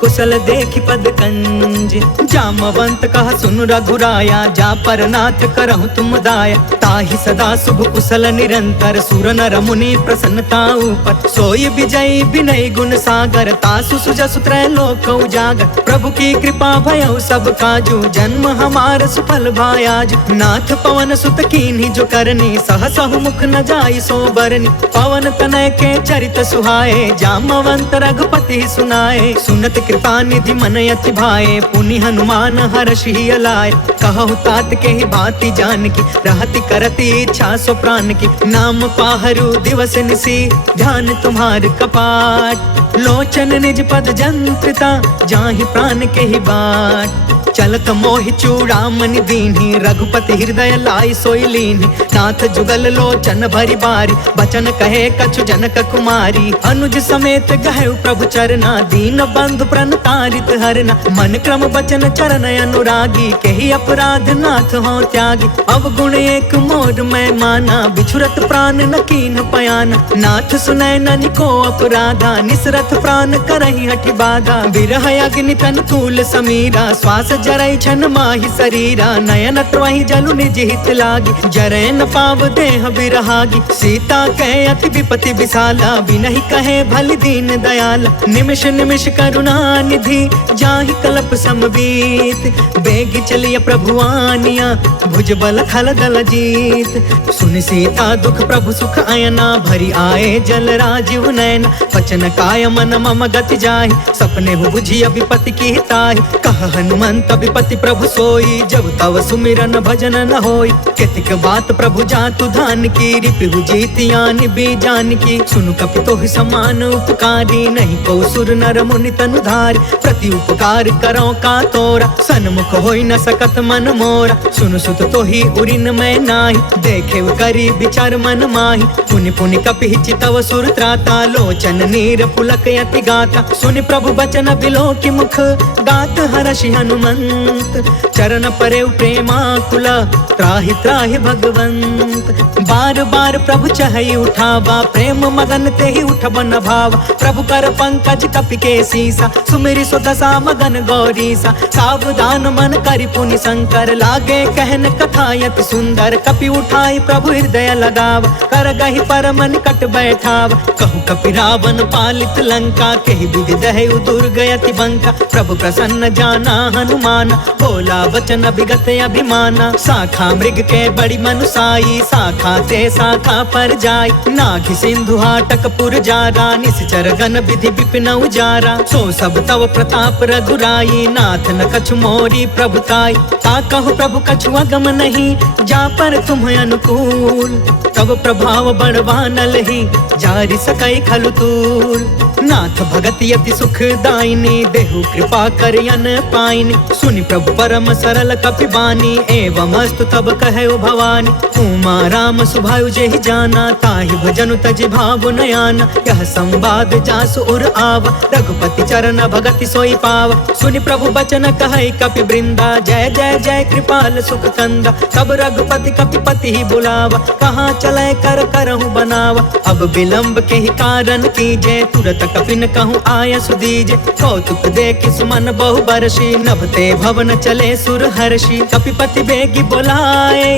कुशल देखि पद कंज। जामवंत कहा सुन रघुराया, जा पर नाथ करहु तुम दाया। ताहि सदा शुभ कुशल निरंतर, सुर नर मुनि प्रसन्नता ऊपर। सोई विजयी विनय गुण सागर, तासु सुजसु त्रैलोक उजागर। प्रभु की कृपा भयउ सब काजू, जन्म हमार सुफल भायाज। नाथ पवन सुत कीन्ही जो करनी, सहसहु मुख न जाई सो बरनी। पवन तनय के चरित सुहाए, जामवंत रघुपति सुनाए। सुनत कृपा निधि मन अति भाए, पुनि हनुमान हर्षि अलाय। कहु तात के ही भांति जान की, रहति करति इच्छा सो प्राण की। नाम पाहरु दिवस निसी, ध्यान तुम्हार कपाट। लोचन निज पद जंत्रिता, जाहि प्राण के ही बाट। चलत मोहि चूड़ामणि दीन्ही, रघुपति हृदय लाई सोई लीन्ही। नाथ जुगल लोचन भरी बारी, बचन कहे कछु जनक कुमारी। अनुज समेत गहु प्रभु चरना, दीन बंधु प्रणतारित हरना। मन क्रम बचन चरण अनुरागी, केहि अपराध नाथ हो त्यागी। अवगुण एक मोर मैं माना, बिछुरत प्राण न कीन्ह पयाना। नाथ सुनय ननि को अपराधा, निसरत प्राण करहि हठि बाधा। विरह अग्नि तन तूल समीरा, श्वास जरई छन माहि शरीरा। नयन त्रहि जलु निज हित लागी, जरै न पाव देह बिरहागी। सीता कहे अति विपति विशाला, बिनहि कहे भलि दीन दयाला। निमिष निमिष करुणा निधि, जाहि कल्प समबीत। बेगी चलिय प्रभु आनिया, भुज बल खल दल जीत। सुन सीता दुख प्रभु सुख अयना, भरी आए जल राजीव नयना। वचन काय मन मम गति जाहि, सपने हो बुझिय विपति की ताहि। कह हनुमंत विपति प्रभु सोई, जब तव सुमिरन भजन न होई। केतिक बात प्रभु जातु धान की, रिपु जीतियानि बीजान की। सुनु कपि तोहि समान उपकारी, नहीं को सुर नर मुनि तनु धारी। प्रति उपकार करो का तोरा, सन्मुख होई न सकत मन मोरा। सुनु सुत तोहि उरिन मैं नाही, देखे करी विचार मन माही। पुनि पुनि कपि चितव सुर त्राता, लोचन नीर पुलक यति गाता। सुनि प्रभु बचन बिलो की मुख, गात हर्षि हनुमंत। चरण परे प्रेमाकुला, त्राहि त्राहि भगवंत। बार बार प्रभु चहई उठावा, प्रेम मगन तेहि उठब न भावा। प्रभु कर पंकज कपि के सीसा, सुमिरि सो दशा मगन गौरीसा। सावधान मन करि पुनि शंकर, लागे कहन कथा यति सुंदर। कपि उठाई प्रभु हृदय लगावा, कर गहि परम निकट बैठावा। कहु कपि रावण पालित लंका, केहि विधि दहु दुर्ग यति बंका। प्रभु प्रसन्न जाना हनुमाना, बोला वचन विगत अभिमाना। शाखा मृग के बड़ी मनुसाई, शाखा ते शाखा पर जाई। नाघि सिंधु हाटक पुर जारा, निश्चर गण विधि विपिन उजारा। सो सब तव प्रताप रघुराई, नाथ न कछु मोरी प्रभुताई। ता कहु प्रभु कछु अगम नहीं, जा पर तुम अनुकूल। तब प्रभाव बड़वानल ही, जारि सकई खलु तूल। नाथ भगति यति सुख दायिनी, देहु कृपा करियन पाइनी। सुनि प्रभु परम सरल कपि बानी, एवं अस्तु तब कहु भवानी। उमा राम सुभायु जेहि जाना, ताहि भजनु तजि भाव नयाना। यह संवाद जासु उर आवा, रघुपति चरण भगति सोई पावा। सुनि प्रभु बचन कहै कपि वृंदा, जय जय जय कृपाल सुख कंदा। तब रघुपति कपिपति ही बुलावा, कहाँ चले कर करहु बनावा। अब विलंब के ही कारण कीजे, तुरत कपिन कहूँ आय सुदीजे, कौतुक देखि सुमन बहु बरसी, नभते भवन चले सुर हर्षि। कपिपति बेगी बोलाए,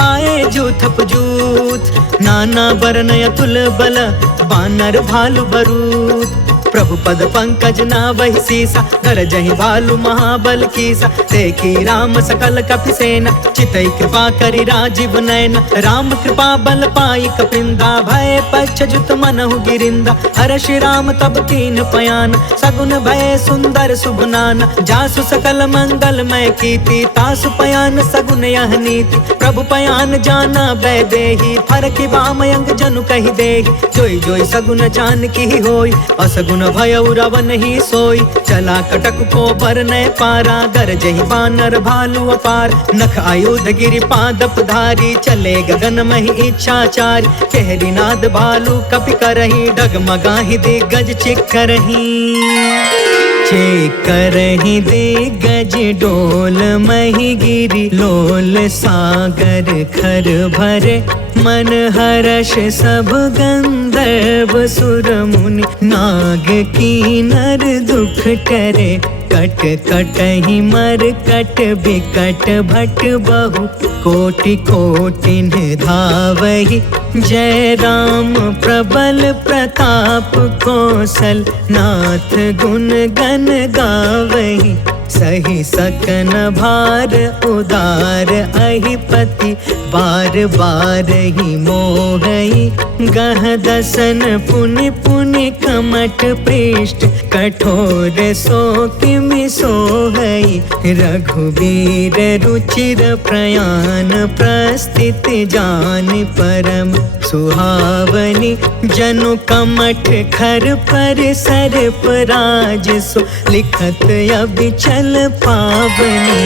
आए जूथप जूथ, नाना बरन अतुल बल, बानर भालु बरूथ। प्रभु पद पंकज नावहि सीसा, गरजहि भालु महाबल कीसा। देखी राम सकल कपि सेना, चितई कृपा करि राजीव नयन। राम कृपा बल पाई कपिंदा, भय पश्चजुत मनहु गिरिंदा। हर्षि राम तब कीन पयान, सगुन भय सुंदर शुभनान। जासु सकल मंगलमय कीर्ति, तासु पयान सगुन यह नीति। प्रभु पयान जाना वैदेही, फरकि वामयंग जनु कहि देहि। जोई जोई सगुन जानकी होई, असगुन भयउ रावण ही सोई। चला कटक को बरनय पारा, गरजहि बानर भालु अपार। नख आयुध गिरि पादप धारी, चले गगन महि इच्छाचारी। केहरी नाद भालु कपि करही, डगमगाहि दिग्गज चिक्करही। करही दिग्गज डोल मही गिरी, लोल सागर खर भरे। मन हर्ष सब गंधर्व सुर मुनि, नाग कीनर दुख टरे। कट कटहि मर कट बिकट भट बहु, कोटि कोटिन धावहि। जय राम प्रबल प्रताप कौशल, नाथ गुण गण गावहि। सही सकन भार उदार अहिपति, बार बार ही मोहई। गह दसन पुनि पुनि कमट पृष्ठ, कठोर सो किमि सोहई। रघुवीर रुचिर प्रयाण, प्रस्थिति जान परम सुहावनी। जनु कमठ खर पर सर्प राज सो, लिखत अबिचल पावनी।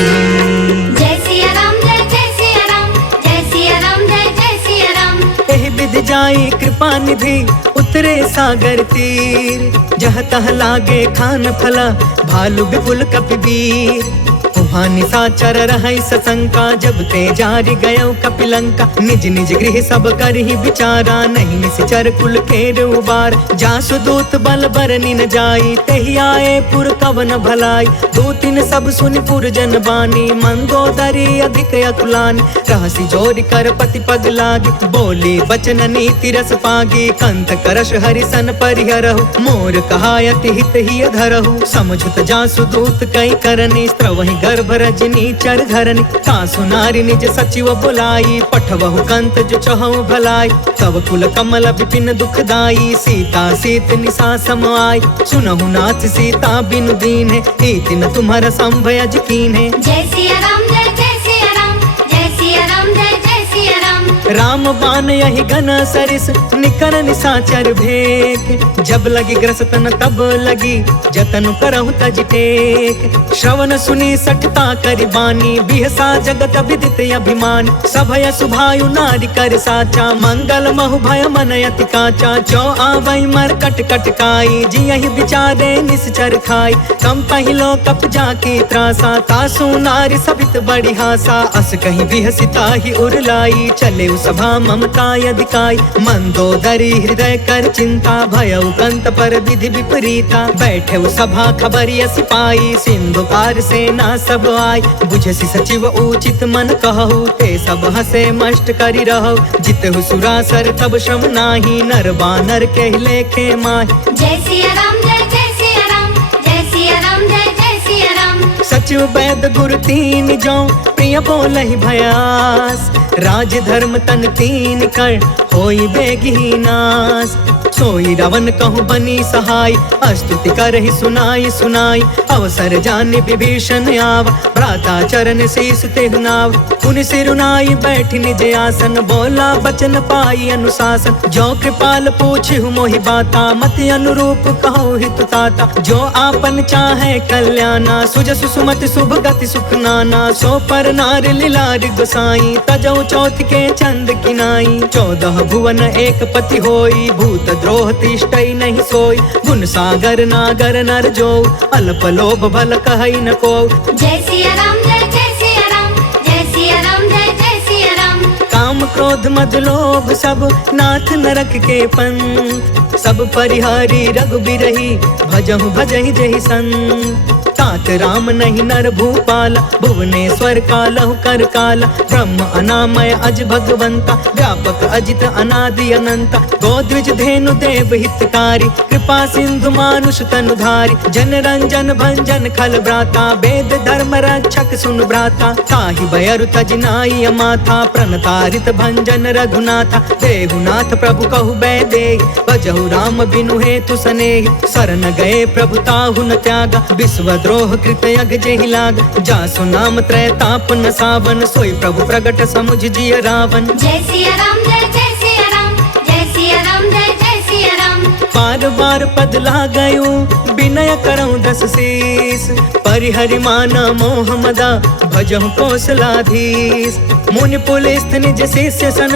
जय सिया राम जय जय सिया राम, जय सिया राम जय जय सिया राम। एहि विधि जाई कृपा निधि, उतरे सागर तीर। जह तह लागे खान फला, भालु विपुल कपिवीर। वहाँ निशाचर रहै सशंका, जब ते जारि गयो कपिलंका। निज निज गृह सब करहि विचारा, नहीं निश्चर कुल केर उबार। जासु दूत बल बरनि न जाई, तेहि आए पुर कवन भलाई। दूतिन सब सुनि पुर जन बानी, मंदोदरी अधिक अकुलानी। रहसि जोरि कर पति पग लागी, बोली बचन नीति रस पागी। कंत करश हरिसन परिहरहु, मोर कहायति हित ही धरहु। समझुत जासु दूत कई करनी, स्त्रवहि गर्भ रजनी चर घरनी। सासु नारी निज सचिव बुलाई, पठवहु कंत जो चहु भलाई। तब कुल कमल विपिन दुखदाई, सीता सीत निशा सम आई। सुनहु नाथ सीता बिनु दीन्हे, हीति न तुम्हारा संभयज कीन्हे। जय सिया राम जय जय सिया राम, जय सिया राम जय जय सिया राम। राम बान यही घन सरिस, निकर निशाचर भेक। जब लगी ग्रसतन तब लगी, जतन करहु तज टेक। श्रवण सुनी सठता करि बानी, बिहसा जगत विदित अभिमान। सभय सुभायु नारी कर साचा, मंगल महु भय मन अति काचा। जो आवै मर कट कट काई, जियहि विचारे निश्चर खाई। कम पहिलो कप जाकी त्रासा, तासु नारी सबित बड़ी हासा। अस कहीं बिहसिता ही उरलाई, चले सभा ममता यदिकाई। मंदोदरी हृदय कर चिंता, भयउ कंत पर विधि विपरीता। बैठे सभा खबरिय सिपाही, सिंधु पार सेना सब आई। बुझसि सचिव उचित मन कहु, ते सब हसे मष्ट करि रहु। जितहु सुरासर तब श्रम नाही, नर बानर के लेखे माहि। जय सिया राम जय जय सिया राम, जय सिया राम जय जय सिया राम। सचिव वैद गुरु तीन जो, प्रिय बोलहि भयास। राज धर्म तन तीन कर, होई बेगी नास। सोई रावण कहूँ बनी सहाय, स्तुति करहि सुनाई सुनाई। अवसर जानि विभीषण आव, भ्राता चरण शीस तेहु नाव। पुनि सिरुनाई बैठि निज आसन, बोला बचन पाई अनुशासन। जो कृपाल पूछहु मोहि बाता, मति अनुरूप कहु हित ताता। जो आपन चाहे कल्याणा, सुजसु सुमति शुभ गति सुख नाना। सो पर नार लीलार गोसाई, तजौ चौथ के चंद किनाई। 14 भुवन एक पति होई, भूत द्रोह तिष्ठई नहीं सोई। गुण सागर नागर नर जो, अल्प लोभ भल कहई न को। जय सिया राम जय जय सिया राम, जय सिया राम जय जय सिया राम। काम क्रोध मद लोभ सब नाथ नरक के पंथ। सब परिहारी रघुबीरहि भजहु भजहि जहि संत। तात राम नहीं नर भूपाल भुवनेश्वर कालहु कर काला। ब्रह्म अनामय अज भगवंता व्यापक अजित अनादि अनंता। गोद्विज धेनु देव हितकारी कृपा सिंधु मानुष तनुधारी। जन रंजन भंजन खल भ्राता वेद धर्म रक्षक सुन भ्राता। ताहि भयरु तजिनाई अमाथा प्रणतारित भंजन रघुनाथा। देहुनाथ प्रभु कहु बैदेहि भजहु राम बिनु हेतु सनेहि। शरण गए प्रभु ताहु न त्यागा विश्व द्रोह कृत यज्ञ जेहि लाग। जासु नाम त्रय ताप न सावन सोई प्रभु प्रगट समुझ जिय रावण। जय सिया राम जय जय सिया राम जय सिया राम जय जय सिया राम। बार बार पद लागयूं विनय करऊं दस शीस। परिहरि माना मोह मदा भजहु कौशलाधीश। मुनि पुलिस निज शिष्य सन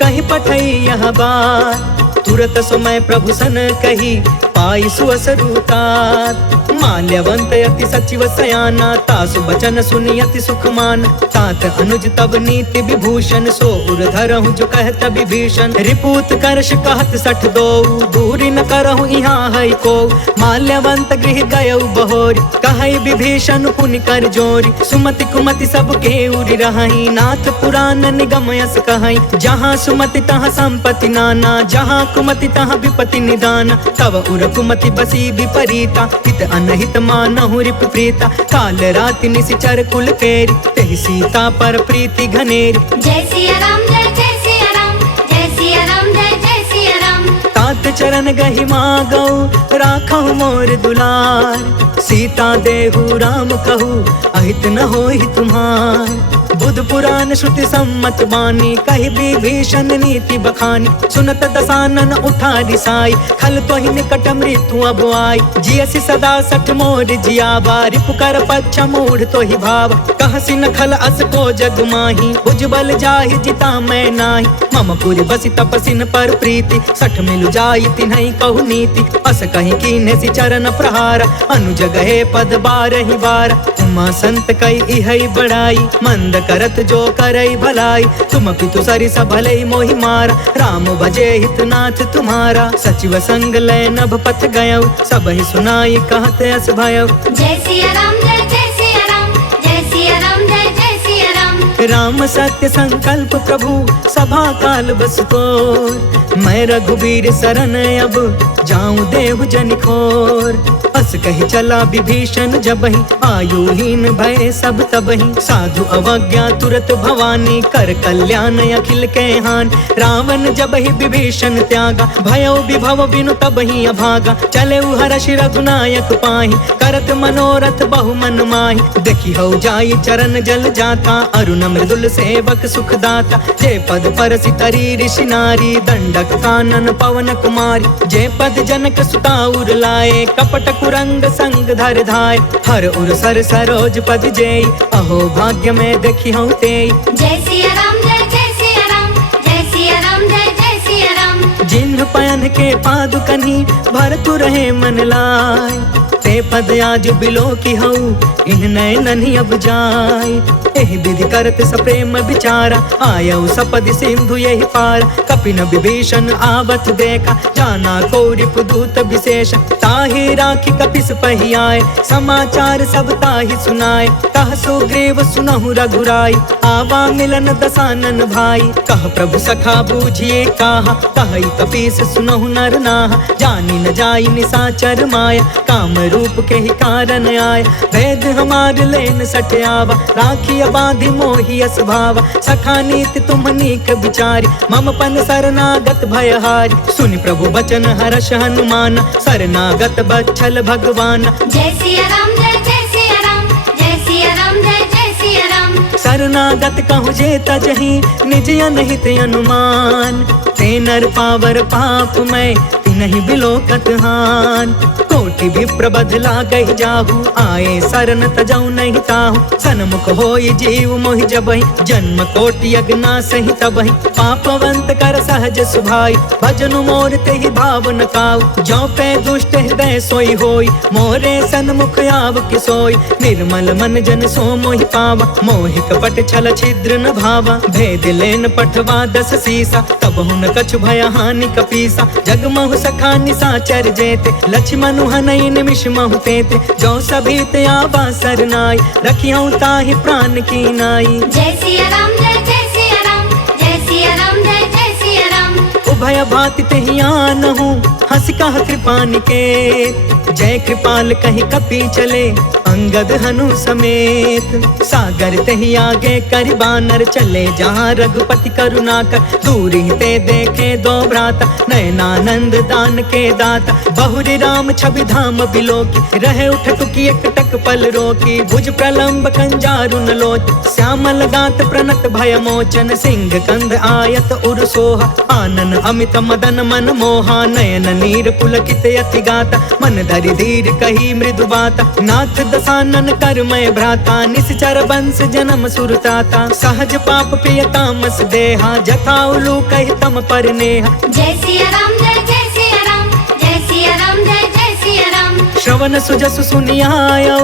कहीं पठई यह बात। तुरत समय प्रभु सन कही पाई सुअसरुतात। माल्यवंत यति सचिव सयाना तासु बचन सुनि यति सुखमान। तात अनुज तब नीति विभूषण सो उर धरहु जो कहत विभीषण। रिपूत करश कहत सठ दो दूरी न करहु यहाँ है को। माल्यवंत गृह गयउ बहोरी कहई विभीषण पुनि कर जोरी। सुमति कुमति सब के उरि रहई नाथ पुराण निगम यस कहई। जहाँ सुमति तहाँ संपत्ति नाना जहाँ कुमति तहाँ विपत्ति निदान। तब उर कुमति बसी विपरीता हित अनहित मानहु रिपु प्रीता। काल राति निशिचर कुल केरी तेहि सीता पर प्रीति घनेरी। जय सिया राम जय जय सिया राम जय सिया राम जय जय सिया राम। तात चरण गहि मागौ राखहु मोर दुलार। सीता देहु राम कहू अहित न होहि तुम्हार। बुध पुराण श्रुति सम्मत बानी कहि विभीषण नीति बखानी। सुनत दसानन उठा रिसाई खल तोहि निकट मृत्यु अब आई। जियसि सदा सठ मोर जियावा रिपु कर पक्ष मूढ़ तोहि भाव। कहसि न खल अस को जग माही उज्जवल जाहि जिता मैं नाही। मम पुरि बसि तपसिन पर प्रीति सठ मिलु जाई तिन्हई कहु नीति। अस कहीं कीन्हे सि चरण प्रहार अनुज गहे पद बारहि बार। उमा संत कई इहई बड़ाई मंद करत जो करई भलाई। तुम पितु सरिस भलई मोहि मारा राम भजे हितनाथ तुम्हारा। सचिव संग लय नभ पथ गयउ सबहि सुनाई कहत अस भयउ। जय सिया राम जय जय सिया राम जय सिया राम जय जय सिया राम। राम सत्य संकल्प प्रभु सभा काल बस तोर। मैं रघुबीर शरण अब जाऊं देहु जनिखोर। अस कही चला विभीषण जबहि आयुहीन भय सब तबहि। साधु अवज्ञा तुरत भवानी कर कल्याण अखिल के हान। रावण जबहि विभीषण त्यागा भयो विभव बिनु तबहि अभागा। चले हर्ष रघुनायक पाहि करत मनोरथ बहु मन माहि। देखी हो जाई चरण जल जाता अरुण मृदुल सेवक सुखदाता। जे पद पर सितरी ऋषि नारी दंडक कानन पवन कुमारी। जे पद जनक सुता उर लाए कपट कुरंग संग धर धाय। हर उर सर सरोज पद जेई अहो भाग्य में देखी हूँ तेई। जय सिया राम जय जय सिया राम जय सिया राम जय जय सिया राम। जिन्ह पयन के पादुकनी भरतु रहे मन लाय। ते पद आज बिलो की हऊ इन नैननि अब जाय। एहि विधि करत सप्रेम विचारा आयऊ सपद सिंधु यही पार। कपिन विभीषण आवत देखा जाना को रिपु दूत विशेष। ताहि राखी कपिस पहि आए समाचार सब ताहि सुनाए। कह सुग्रीव सुनहु रघुराई आवा मिलन दसानन भाई। कह प्रभु सखा बूझिए कहा कहई कपीस सुनहु नर नाहा। जानी न जाई निशाचर माया काम रूप के ही कारण आय। वेद हमार लेन सट आवा राखी बाधि मोहि अस भावा। सखा नीति तुम नीक विचारी मम पन शरणागत भयहारी। सुनि प्रभु बचन हर्ष हनुमान शरणागत बच्छल भगवान। जय सिया राम जय जय सिया राम जय सिया राम जय जय सिया राम। शरणागत कहु जे तजहि निज अनहित अनुमान। ते नर पावर पाप मैं तिनहि बिलोकत हान। कोटि कोटि विप्र बदला गई जाहू, आए शरण तजऊ नहीं ताहू। सन्मुख होई जीव मोहि जबहि, जन्म कोटि अगना सही तबहि। पापवंत कर सहज सुभाई, भजनु मोर तेहि भाव न काऊ। जो पे दुष्ट हृदय सोई होई, मोरे सन्मुख आव कि सोई। निर्मल मन जन सो मोहि पावा, मोहि कपट छल छिद्र न भावा। भेद लेन पठवा दस सीसा, तब हुन कछु भय हानि कपीसा। जग महु सखा निसाचर जेते, लक्ष्मणु हनई निमिष महु तेते। जो सभीत आवा सरनाई, रखियौ ताहि प्राण की नाई। जय सिया राम जय सिया राम, जय सिया राम जय सिया राम। उभय भाति तेहि आनहु, हंस कह कृपा निकेत। जय कृपाल कहि कपि चले, अंगद हनु समेत। सागर तेहि आगे करि बानर, चले जहाँ रघुपति करुणा कर। दूर ही ते देखे दो भ्राता, नयनानंद दान के दाता। बहुरी राम छवि धाम बिलोकी, रहे उठ टुकी एक टक पल रोकी। भुज प्रलंब कंजारुन लोच, श्यामल गात प्रणत भय मोचन। सिंह कंध आयत उर सोहा, आनन अमित मदन मन मोहा। नयन नीर पुलकित अति गाता, मन धरि धीर कही मृदु बाता। नाथ दसानन कर मैं भ्राता, निश्चर वंश जन्म सुरताता। सहज पाप पिय तामस देहा, जथा उलू कहि तम पर नेहा। जय सिया राम जय सिया राम, जय सिया राम जय सिया राम। श्रवण सुजसु सुनियायौ,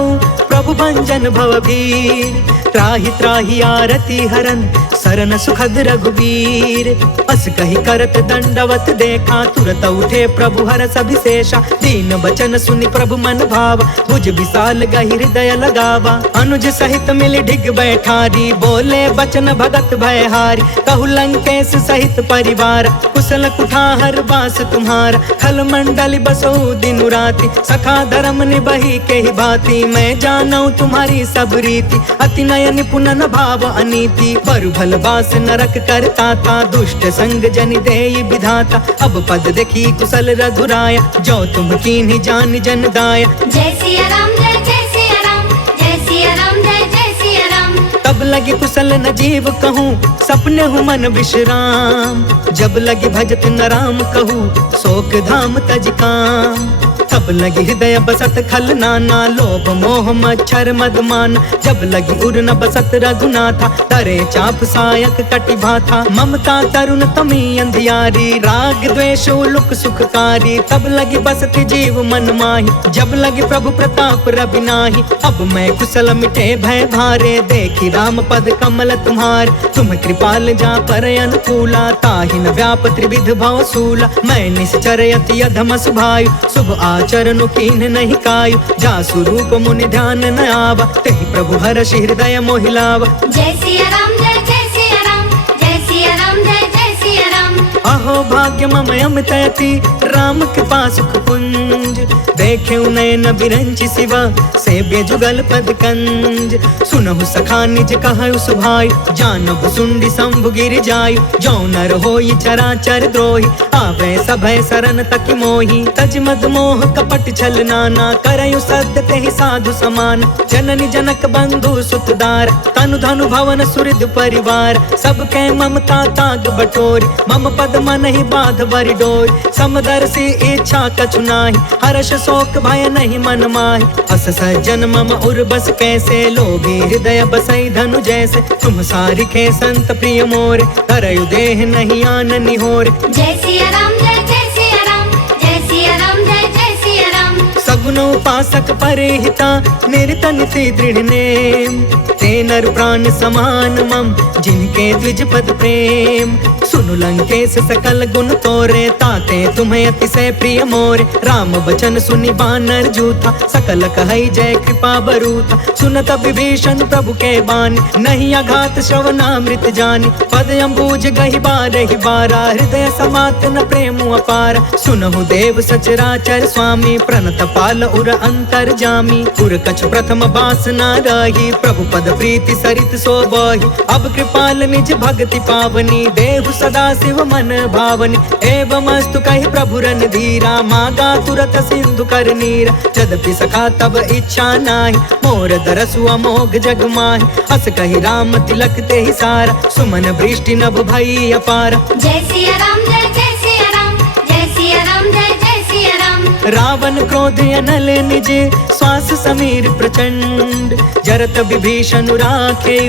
प्रभु भंजन भवभीर। त्राहि त्राहि आरती हरन, सरन सुखद रघुवीर। अस कहि करत दंडवत देखा, तुरत उठे प्रभु हरष अभिषेषा। दीन बचन सुनि प्रभु मन भावा, भुज विशाल गहि हृदय लगावा। अनुज सहित मिल ढिग बैठारी, बोले बचन भगत भयहारी। कहु लंकेश सहित परिवार, कुशल कुठार वास तुम्हारा। खल मंडल बसो दिन राति, सखा धर्म निबहि के ही भांति। मैं जानऊ तुम्हारी सब रीति, अति नय निपुण न भाव अनीति। बरु भल बास नरक करता था, दुष्ट संग जनि देई विधाता। अब पद देखी कुशल रघुराया, जो तुम कीन्ही जान जन दाया। जय सिया राम जय सिया राम, जय सिया राम जय सिया राम। तब लगी कुशल न जीव कहूँ, सपने हूँ मन विश्राम। जब लगी भजत न राम कहूँ, शोक धाम तज काम। तब लगी हृदय बसत खल नाना, लोभ मोह मच्छर मदमान। जब लगी उर न बसत रघुनाथा, तरे चाप सायक कटि भाथा। ममता तरुण तमी अंधियारी, राग द्वेष उलुक सुखकारी। तब लगी बसति जीव मन माही, जब लगी प्रभु प्रताप रवि नाही। अब मैं कुशल मिटे भय भारे, देखी राम पद कमल तुम्हार। तुम कृपाल जा पर अनुकूला, ताहि न व्याप त्रिविध भव सूला। मैं निश्चर अति अधम सुभायु, शुभ आचरण कीन नहीं कायु। जा स्वरूप मुनि ध्यान न आवा, तेहि प्रभु हर्ष हृदय मोहिलावा। जय सिया राम जय सिया राम, जय सिया राम जय सिया राम। अहो भाग्य मम अमितयति, राम कृपा सुख पुंज। देखे नयन बिरंचि शिवा, सेव्य जुगल पद कंज। सुनहु सखा निज कहु सुभाई, जानहु सुंडी शंभु गिर जायु। जो नर होई चराचर द्रोही, आवे सभय शरण तकि मोही। तज मद मोह कपट छल नाना, करयु सत्य तेहि साधु समान। जननी जनक बंधु सुतदार, तनु धनु भवन सुहृद परिवार। सबके ममता ताग बटोरी, मम पद मन ही बाध बरि डोरी। समदर्शी इच्छा कछु नाही, हर्ष शोक भय नहीं मन माहि। अस सज्जन मम उर बस कैसे, लोभी हृदय बसई धनु जैसे। तुम सारिखे संत प्रिय मोरे, तरयु देह नहीं आन निहोरे। जय सिया राम जय सिया राम, जय सिया राम जय सिया राम। सगुन उपासक परिहिता, निरत निति दृढ़ नेम। ते नर प्राण समान मम, जिनके द्विज पद प्रेम। सुनु लंकेश सकल गुण तोरे, ताते तुम्हें अतिशय प्रिय मोरे। राम बचन सुनि बानर जूथा, सकल कहई जय कृपा बरूथा। सुनत विभीषण प्रभु के बानी, नहीं अघात श्रवणामृत जानी। पद अम्बुज गहि बारहि बारा, हृदय समात न प्रेम अपार। सुनहु देव सचराचर स्वामी, प्रणत पाल उर अंतर जामी। उर कछु प्रथम बास न रही, प्रभु पद प्रीति सरित सोबहि। अब कृपाल निज भक्ति पावनी, देहु सदा शिव मन भावनी। एवं अस्तु कहि प्रभु रन धीरा, मागा तुरत सिंधु कर नीरा। यद्यपि सखा तब इच्छा नाही, मोर दरसु अमोघ जग माहि। हस कहि राम तिलक तेहि सारा, सुमन वृष्टि नभ भई अपार। जय सिया राम जय सिया राम, जय सिया राम जय सिया राम। रावण क्रोध अनल निज श्वास समीर प्रचंड जरत विभीषण राखे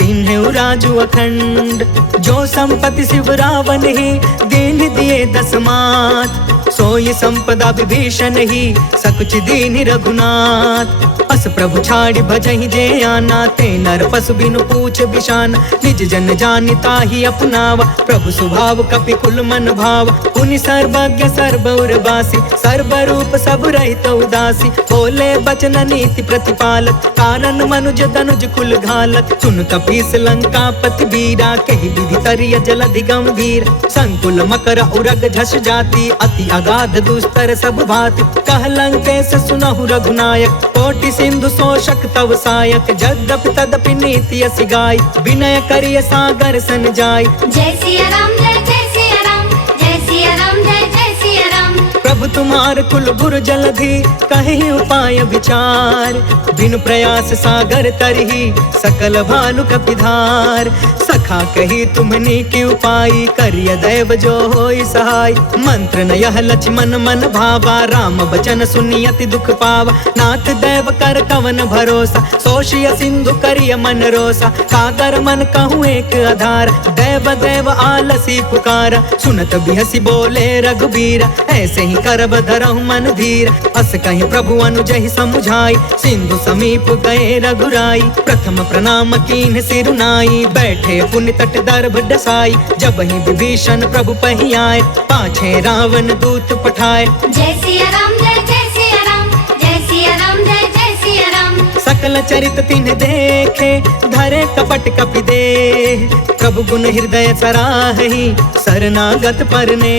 दीन है राजू अखंड जो संपत्ति शिव रावण ही दीन दिए दसमात सोई संपदा विभीषण ही सकुच दीन रघुनाथ अस प्रभु छाड़ भजहि जे आना ते नर पशु बिनु पूछ बिशान निज जन जानिता ही अपनावा प्रभु स्वभाव कपि कुल मन भाव पुनि सर्वज्ञ सर्वौर बासी सर्वरूप सब रहित उदासी बोले बचन नीति प्रतिपालक कारण मनुज तनुज कुल घालक सुन कपीस लंका पति बीरा कही विधि तरिय जलधि गंभीर संकुल मकर उरग झस जाति अति अगाध दुस्तर सब भाति कह लंकेश सुनहु रघुनायक कोटि सिंधु शोषक तव सायक जद्यपि तदपि नीति असि गाय विनय करिय सागर सन जाय जय सिया राम जय जय सिया राम जय सिया राम जय जय सिया राम प्रभु तुम्हार कुल गुरु जलधि कहि उपाय विचार बिनु प्रयास सागर तरही सकल भालु कपिधार सखा कही तुमनी की उपाय करिय दैव जो होई सहाय मंत्र न यह लक्ष्मण मन भावा राम बचन सुनियति दुख पावा नाथ दैव कर कवन भरोसा सोशिय सिंधु करिय मन रोसा काकर मन कहूँ एक आधार दैव दैव आलसी पुकारा सुनत बिहसी बोले रघुबीरा ऐसे ही करब धरहु मन धीर अस कहीं प्रभु अनुजहि समुझाई सिंधु समीप गए रघुराई प्रथम प्रणाम कीन्ह सिरुनाई बैठे पुण्य तट दर्भ डसाई जब ही विभीषण प्रभु पही आए पाछे रावण दूत पठाए जय सिया राम जय जय सिया राम जय सिया राम जय जय सिया राम सकल चरित तिन्ह देखे धरे कपट कपि देह प्रभु गुण हृदय सराहि शरणागत परने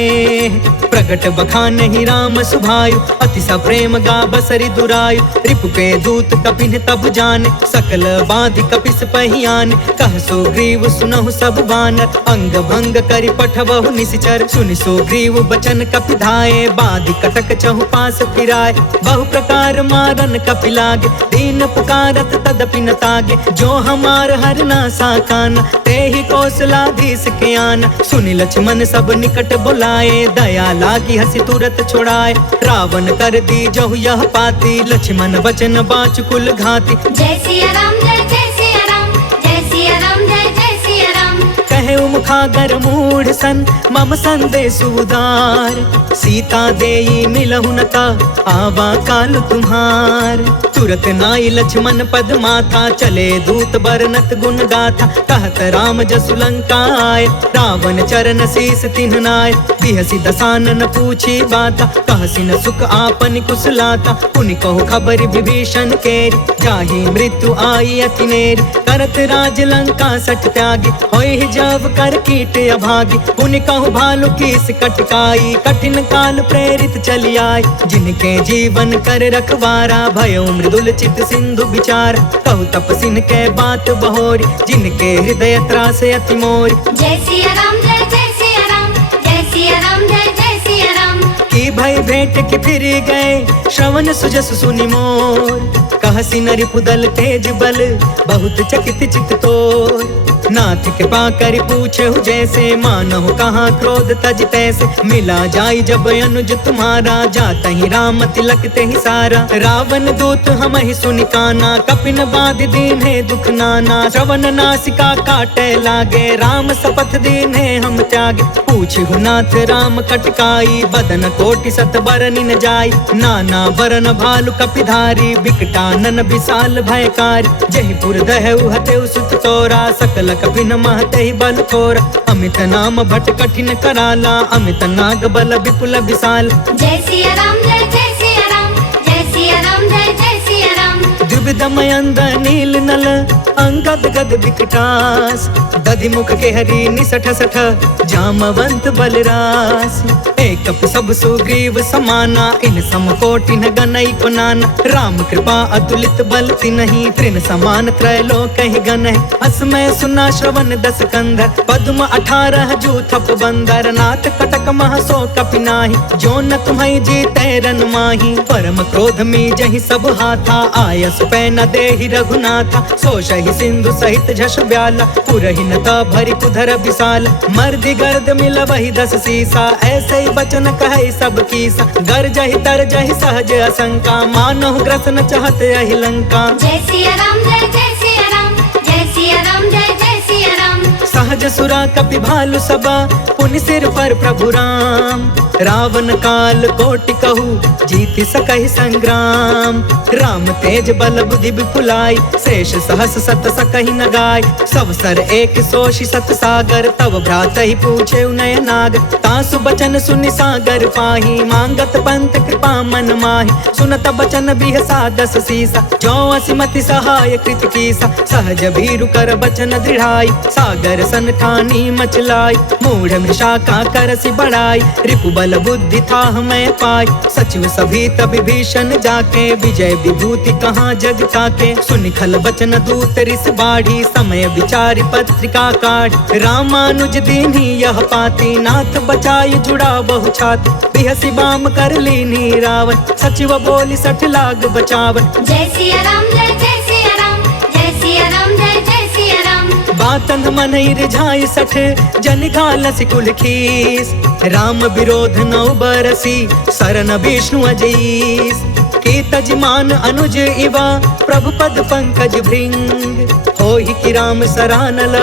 प्रगट बखानहि राम सुभायु अति सप्रेम गा बसरि दुरायु रिपु के दूत कपिन तब जाने सकल बाधि कपिस पहियान कह सुग्रीव सुनहु सब बानर अंग भंग करि पठबहु निशिचर सुनि सुग्रीव बचन कपि धाये बाधि कटक चहु पास फिराए बहु प्रकार मारन कपि लागे दीन पुकारत तदपि न तागे जो हमार हर ना साकान ते ही कौशलाधीश के आन सुनि लक्ष्मण सब निकट बुलाए दया लागी हसी तुरत छोड़ाए रावण कर दी जहु यह पाती लक्ष्मण बचन बाच कुल घाती जय सिया राम जय जय सिया राम जय सिया राम जय जय सिया राम कहे मुखागर मूढ़ सन मम संदेश उदार सीता देई मिलहु नता आवा काल तुम्हार तुरत नाई लक्ष्मण पद माथा चले दूत बरनत गुण गाथा कहत राम जसु लंका आए रावण चरण शीस तिन्ह नाय बिहसी दसानन पूछी बाता कहसी न सुख आपन कुशलाता पुनि कहु खबर विभीषण केरी जाहि मृत्यु आई अति नेरी करत राज लंका सठ त्यागी होई जब कर कीट अभागी पुनि कहु भालु कीस कटकाई कठिन काल प्रेरित चली आई जिनके जीवन कर रखवारा भयो मृदुल चित सिंधु विचार कहु तपसिन के बात बहोरी जिनके हृदय त्रास अति मोरी जय सिया राम जय जय सिया राम जय सिया राम जय जय सिया राम की भई भेंट के फिर गए श्रवण सुजस सुनि मोर कहसी नरि पुदल तेज बल बहुत चकित चित तोर नाथ के पाकर पूछे जैसे मानहु कहाँ क्रोध तज तैसे मिला जाई जब अनुज तुम्हारा जाता ही राम तिलक ते ही सारा रावण दूत हम ही सुनिकाना कपिन बाध दीन है दुख नाना श्रवण नासिका काटे लागे राम शपथ दीन है हम त्यागे पूछहु नाथ राम कटकाई बदन कोटि सत बरनि न जाई नाना बरन भालु कपिधारी बिकटानन विशाल भयकारी जयपुर दहु हतेउ सुत तोरा सकल कपिन महते ही बल थोर अमित नाम भट कठिन कराला अमित नाग बल विपुल विशाल जय सिया राम जय जय सिया राम जय सिया राम जय जय सिया राम द्विविधमयंद नील नल अंगद गद विकटास दधि मुख के हरि निसठ सठ जामवंत बलरास एक सब सुग्रीव समाना इन सम कोटि न गनई को नाना राम कृपा अतुलित बल तिन्हि तृण समान त्रैलोक ही गन असमय सुना श्रवण दस कंधर पद्म 18 जूथप बंदर नाथ कटक महसो कपिनाही जो न तुम्हें जीते रन माही परम क्रोध में जही सब हाथा आय दास पै न देहि रघुनाथा, सोषहि सिंधु सहित झस ब्याला, पुरहि न त भरि कुधर विशाल, मर्दि गर्द मिलबहि 10 सीसा, ऐसे ही बचन कहै सब कीसा, गरजहि तरजहि सहज असंका, मानहु ग्रसन चहत अहि लंका। जय सिया राम जय जय सिया राम, जय सिया राम जय जय सिया राम। सहज सुरा कपि भालु सबा, पुनि सिर पर प्रभु राम, रावण काल कोटि कहू, जीति सकहि संग्राम। राम तेज बल बुद्धि विपुलाई, शेष सहस सत सकहि न गाय, सब सर एक सोषि सत सागर, तब भ्रात ही पूछे नय नाग, तासु बचन सुनि सागर पाही, मांगत पंत कृपा मन माही, सुनत बचन बिहसा 10 सीसा, जो असिमति सहाय कृत कीसा, सहज भीरु कर बचन दृढ़ाई, सागर सन ठानी मचलाई, मूढ़ मृषा का करसि बढ़ाई, रिपु बल बुद्धि था मैं पाई, सचिव सभी तब विभीषण जाके, विजय विभूति कहाँ जग ताके, सुनि खल बचन दूत रिस बाढ़ी, समय विचारि पत्रिका काढ़ी, रामानुज दीन्ही यह पाती, नाथ बचाई जुड़ा बहु छाती, बिहसी बाम कर लीनी रावण, सचिव बोली 60 लाग बचावन। जय सिया राम जय जय सिया राम, जय सिया राम जय जय सिया राम। बातंग मनहि रिझाई 60, जन घालस कुल खीस, राम विरोध 9 बरसी, सरन विष्णु अजीस, की तजमान अनुज इवा, प्रभु पद पंकज भृंग, होहि कि राम सरानल,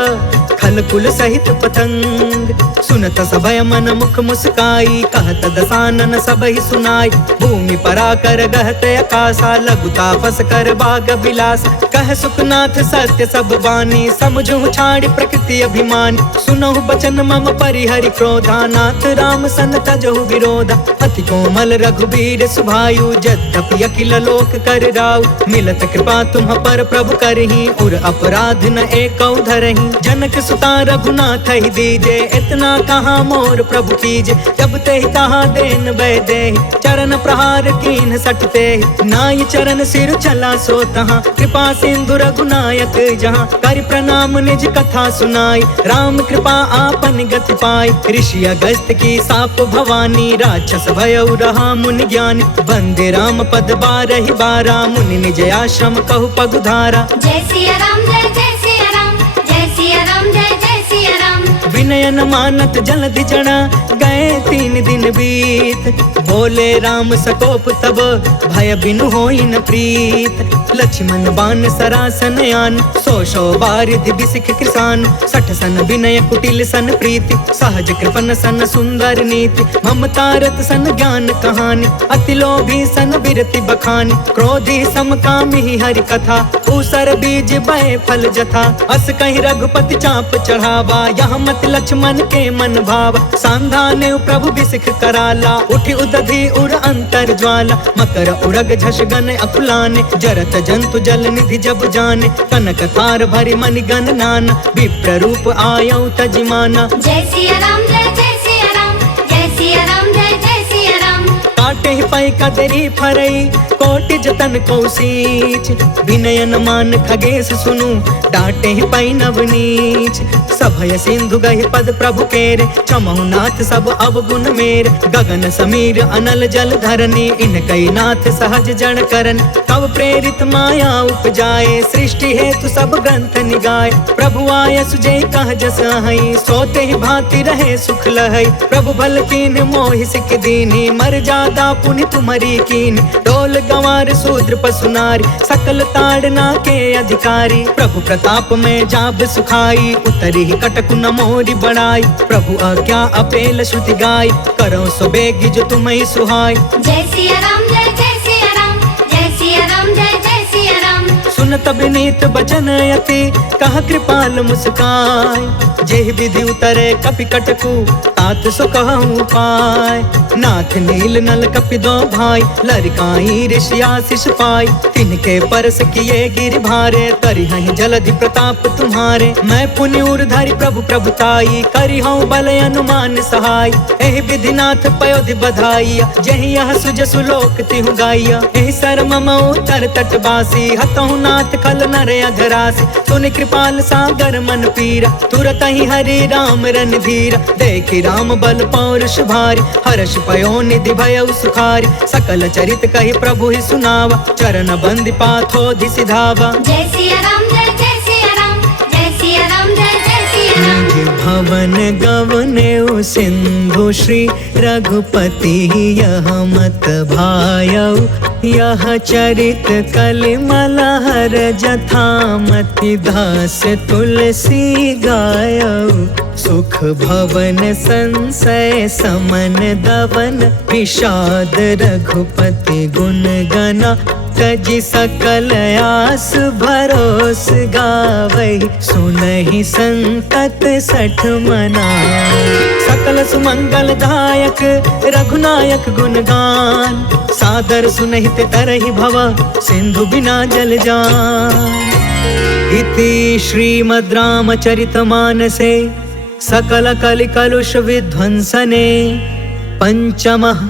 खल कुल सहित पतंग, सुनत सभय मन मुख मुस्काई, कहत दसानन सबहि सुनाई, भूमि पराकर गहत आकाशा, लघु तापस कर बाग बिलास, कह सुखनाथ सत्य सब बानी, समझु छाड़ी प्रकृति अभिमान, सुनहु बचन मम परिहरि क्रोधा, नाथ राम सन तजहु विरोधा, अति कोमल रघुबीर सुभायु, यद्यपि अखिल लोक कर राउ, मिलत कृपा तुम पर प्रभु करही, उर अपराध न एकौ धरही, जनक सुता रघुनाथ ही दीजे, इतना कहाँ मोर प्रभु कीजे, जब ते कहा देन बै दे, चरण प्रहार कीन सटते, नाई चरण सिर चला सो तहाँ, कृपा सिंधु रघुनायक जहाँ, कर प्रणाम निज कथा सुनाई, राम कृपा आपन गति पाई, ऋषि अगस्त की साप भवानी, राक्षस भयउ रहा मुनि ज्ञानी, बंदे राम पद 12 बारा, मुनि निज आश्रम कहु पगुधारा। जय सिया राम जय जय सिया राम, जय सिया राम जय जय सिया राम। विनय न मानत जलधि जड़ा, गए 3 दिन बीत, बोले राम सकोप तब, भय बिनु होई न प्रीत, लक्ष्मण बाण सरासन आन, 100 बारिधि बिसिख कृसान, 60 सन विनय कुटिल सन प्रीति, सहज कृपन सन सुंदर नीति, ममतारत सन ज्ञान कहानी, अति लोभी सन बिरति बखानी, क्रोधी समकामी हरि कथा, ऊसर बीज बय फल जथा, अस कहि रघुपति चाप चढ़ावा, यहाँ मत लक्ष्मण के मन भाव, सांधाने प्रभु बिसिख कराला, उठि उदधि उर अंतर ज्वाला, मकर उरग झष गन अकुलाने, जरत जंतु जल निधि जब जाने, कनक थार भरि मनि गण नाना, विप्र रूप आयौ तजिमाना। जय सिया राम जय जय सिया राम, जय सिया राम जय जय सिया राम। काटे ही पै कदरी फरई, कोटि जतन कौशीच, विनय न मान खगेश सुनु, डांटे ही पै नवनीच, सभय सिंधु गहि पद प्रभु केरे, क्षमहु नाथ सब अवगुण मेर, गगन समीर अनल जल धरनी, इनकई नाथ सहज जन करन, तब प्रेरित माया उपजाए, सृष्टि हेतु सब ग्रंथ निगाए, प्रभु आय सुजय कह जस हई, सोते ही भांति रहे सुख लहई, प्रभु भल कीन मोहि सिख दीनी, मर जादा पुनि तुमरी कीन, डोल गंवार शूद्र पशु नारी, सकल ताड़ना के अधिकारी, प्रभु प्रताप में जाब सुखाई, उतरी कटकु न मोरी बढ़ाई, प्रभु आज्ञा अपेल श्रुति गाय, करो सो बेगी जो तुम्हें सुहाय। जय सिया राम जय जय सिया राम, जय सिया राम जय जय सिया राम। सुनत विनीत बचन अति, कह कृपाल मुस्काय, जेहि विधि उतरे कपि कटकु, तात सो कहूँ पाय, नाथ नील नल कपि 2 भाई, लरिकाई ऋषि आशीष पाई, तिनके परस किए गिर भारे, तरिहहि जलधि प्रताप तुम्हारे, मैं पुनि उर्धरि प्रभु प्रभुताई, करिहउँ बल अनुमान सहाय, एहि विधि नाथ पयोधि बधाइया, जेहि यह सुजसु लोक तिहु गाइया, एहि सर मम उतर तट बासी, हतहु नाथ खल नर अघरास, सुन कृपाल सागर मन पीरा, तुरत ही हरि राम रणधीरा, देखि राम बल पौरुष भारी, हर्ष पयो निधि भयउ सुखारी, सकल चरित कहि प्रभु ही सुनावा, चरण बंदि पाथोधि सिधावा। जय सिया राम जय सिया राम, जय सिया राम जय सिया राम। भवन गवनेउ सिंधु श्री रघुपति यह मत भायउ, यह चरित कलिमल हर जथामति दास तुलसी गायउ, सुख भवन संसय समन दवन, विषाद रघुपति गुण गना, तजि सकल आस भरोस गावै, सुनहि संतत सठ मना। सकल सुमंगल दायक रघुनायक गुणगान, सादर सुनहित तरहि भव सिंधु बिना जल जान। इति श्रीमद् रामचरितमानसे सकल कलि कलुष विध्वंसने पंचमः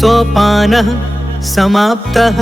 सोपानः समाप्तः।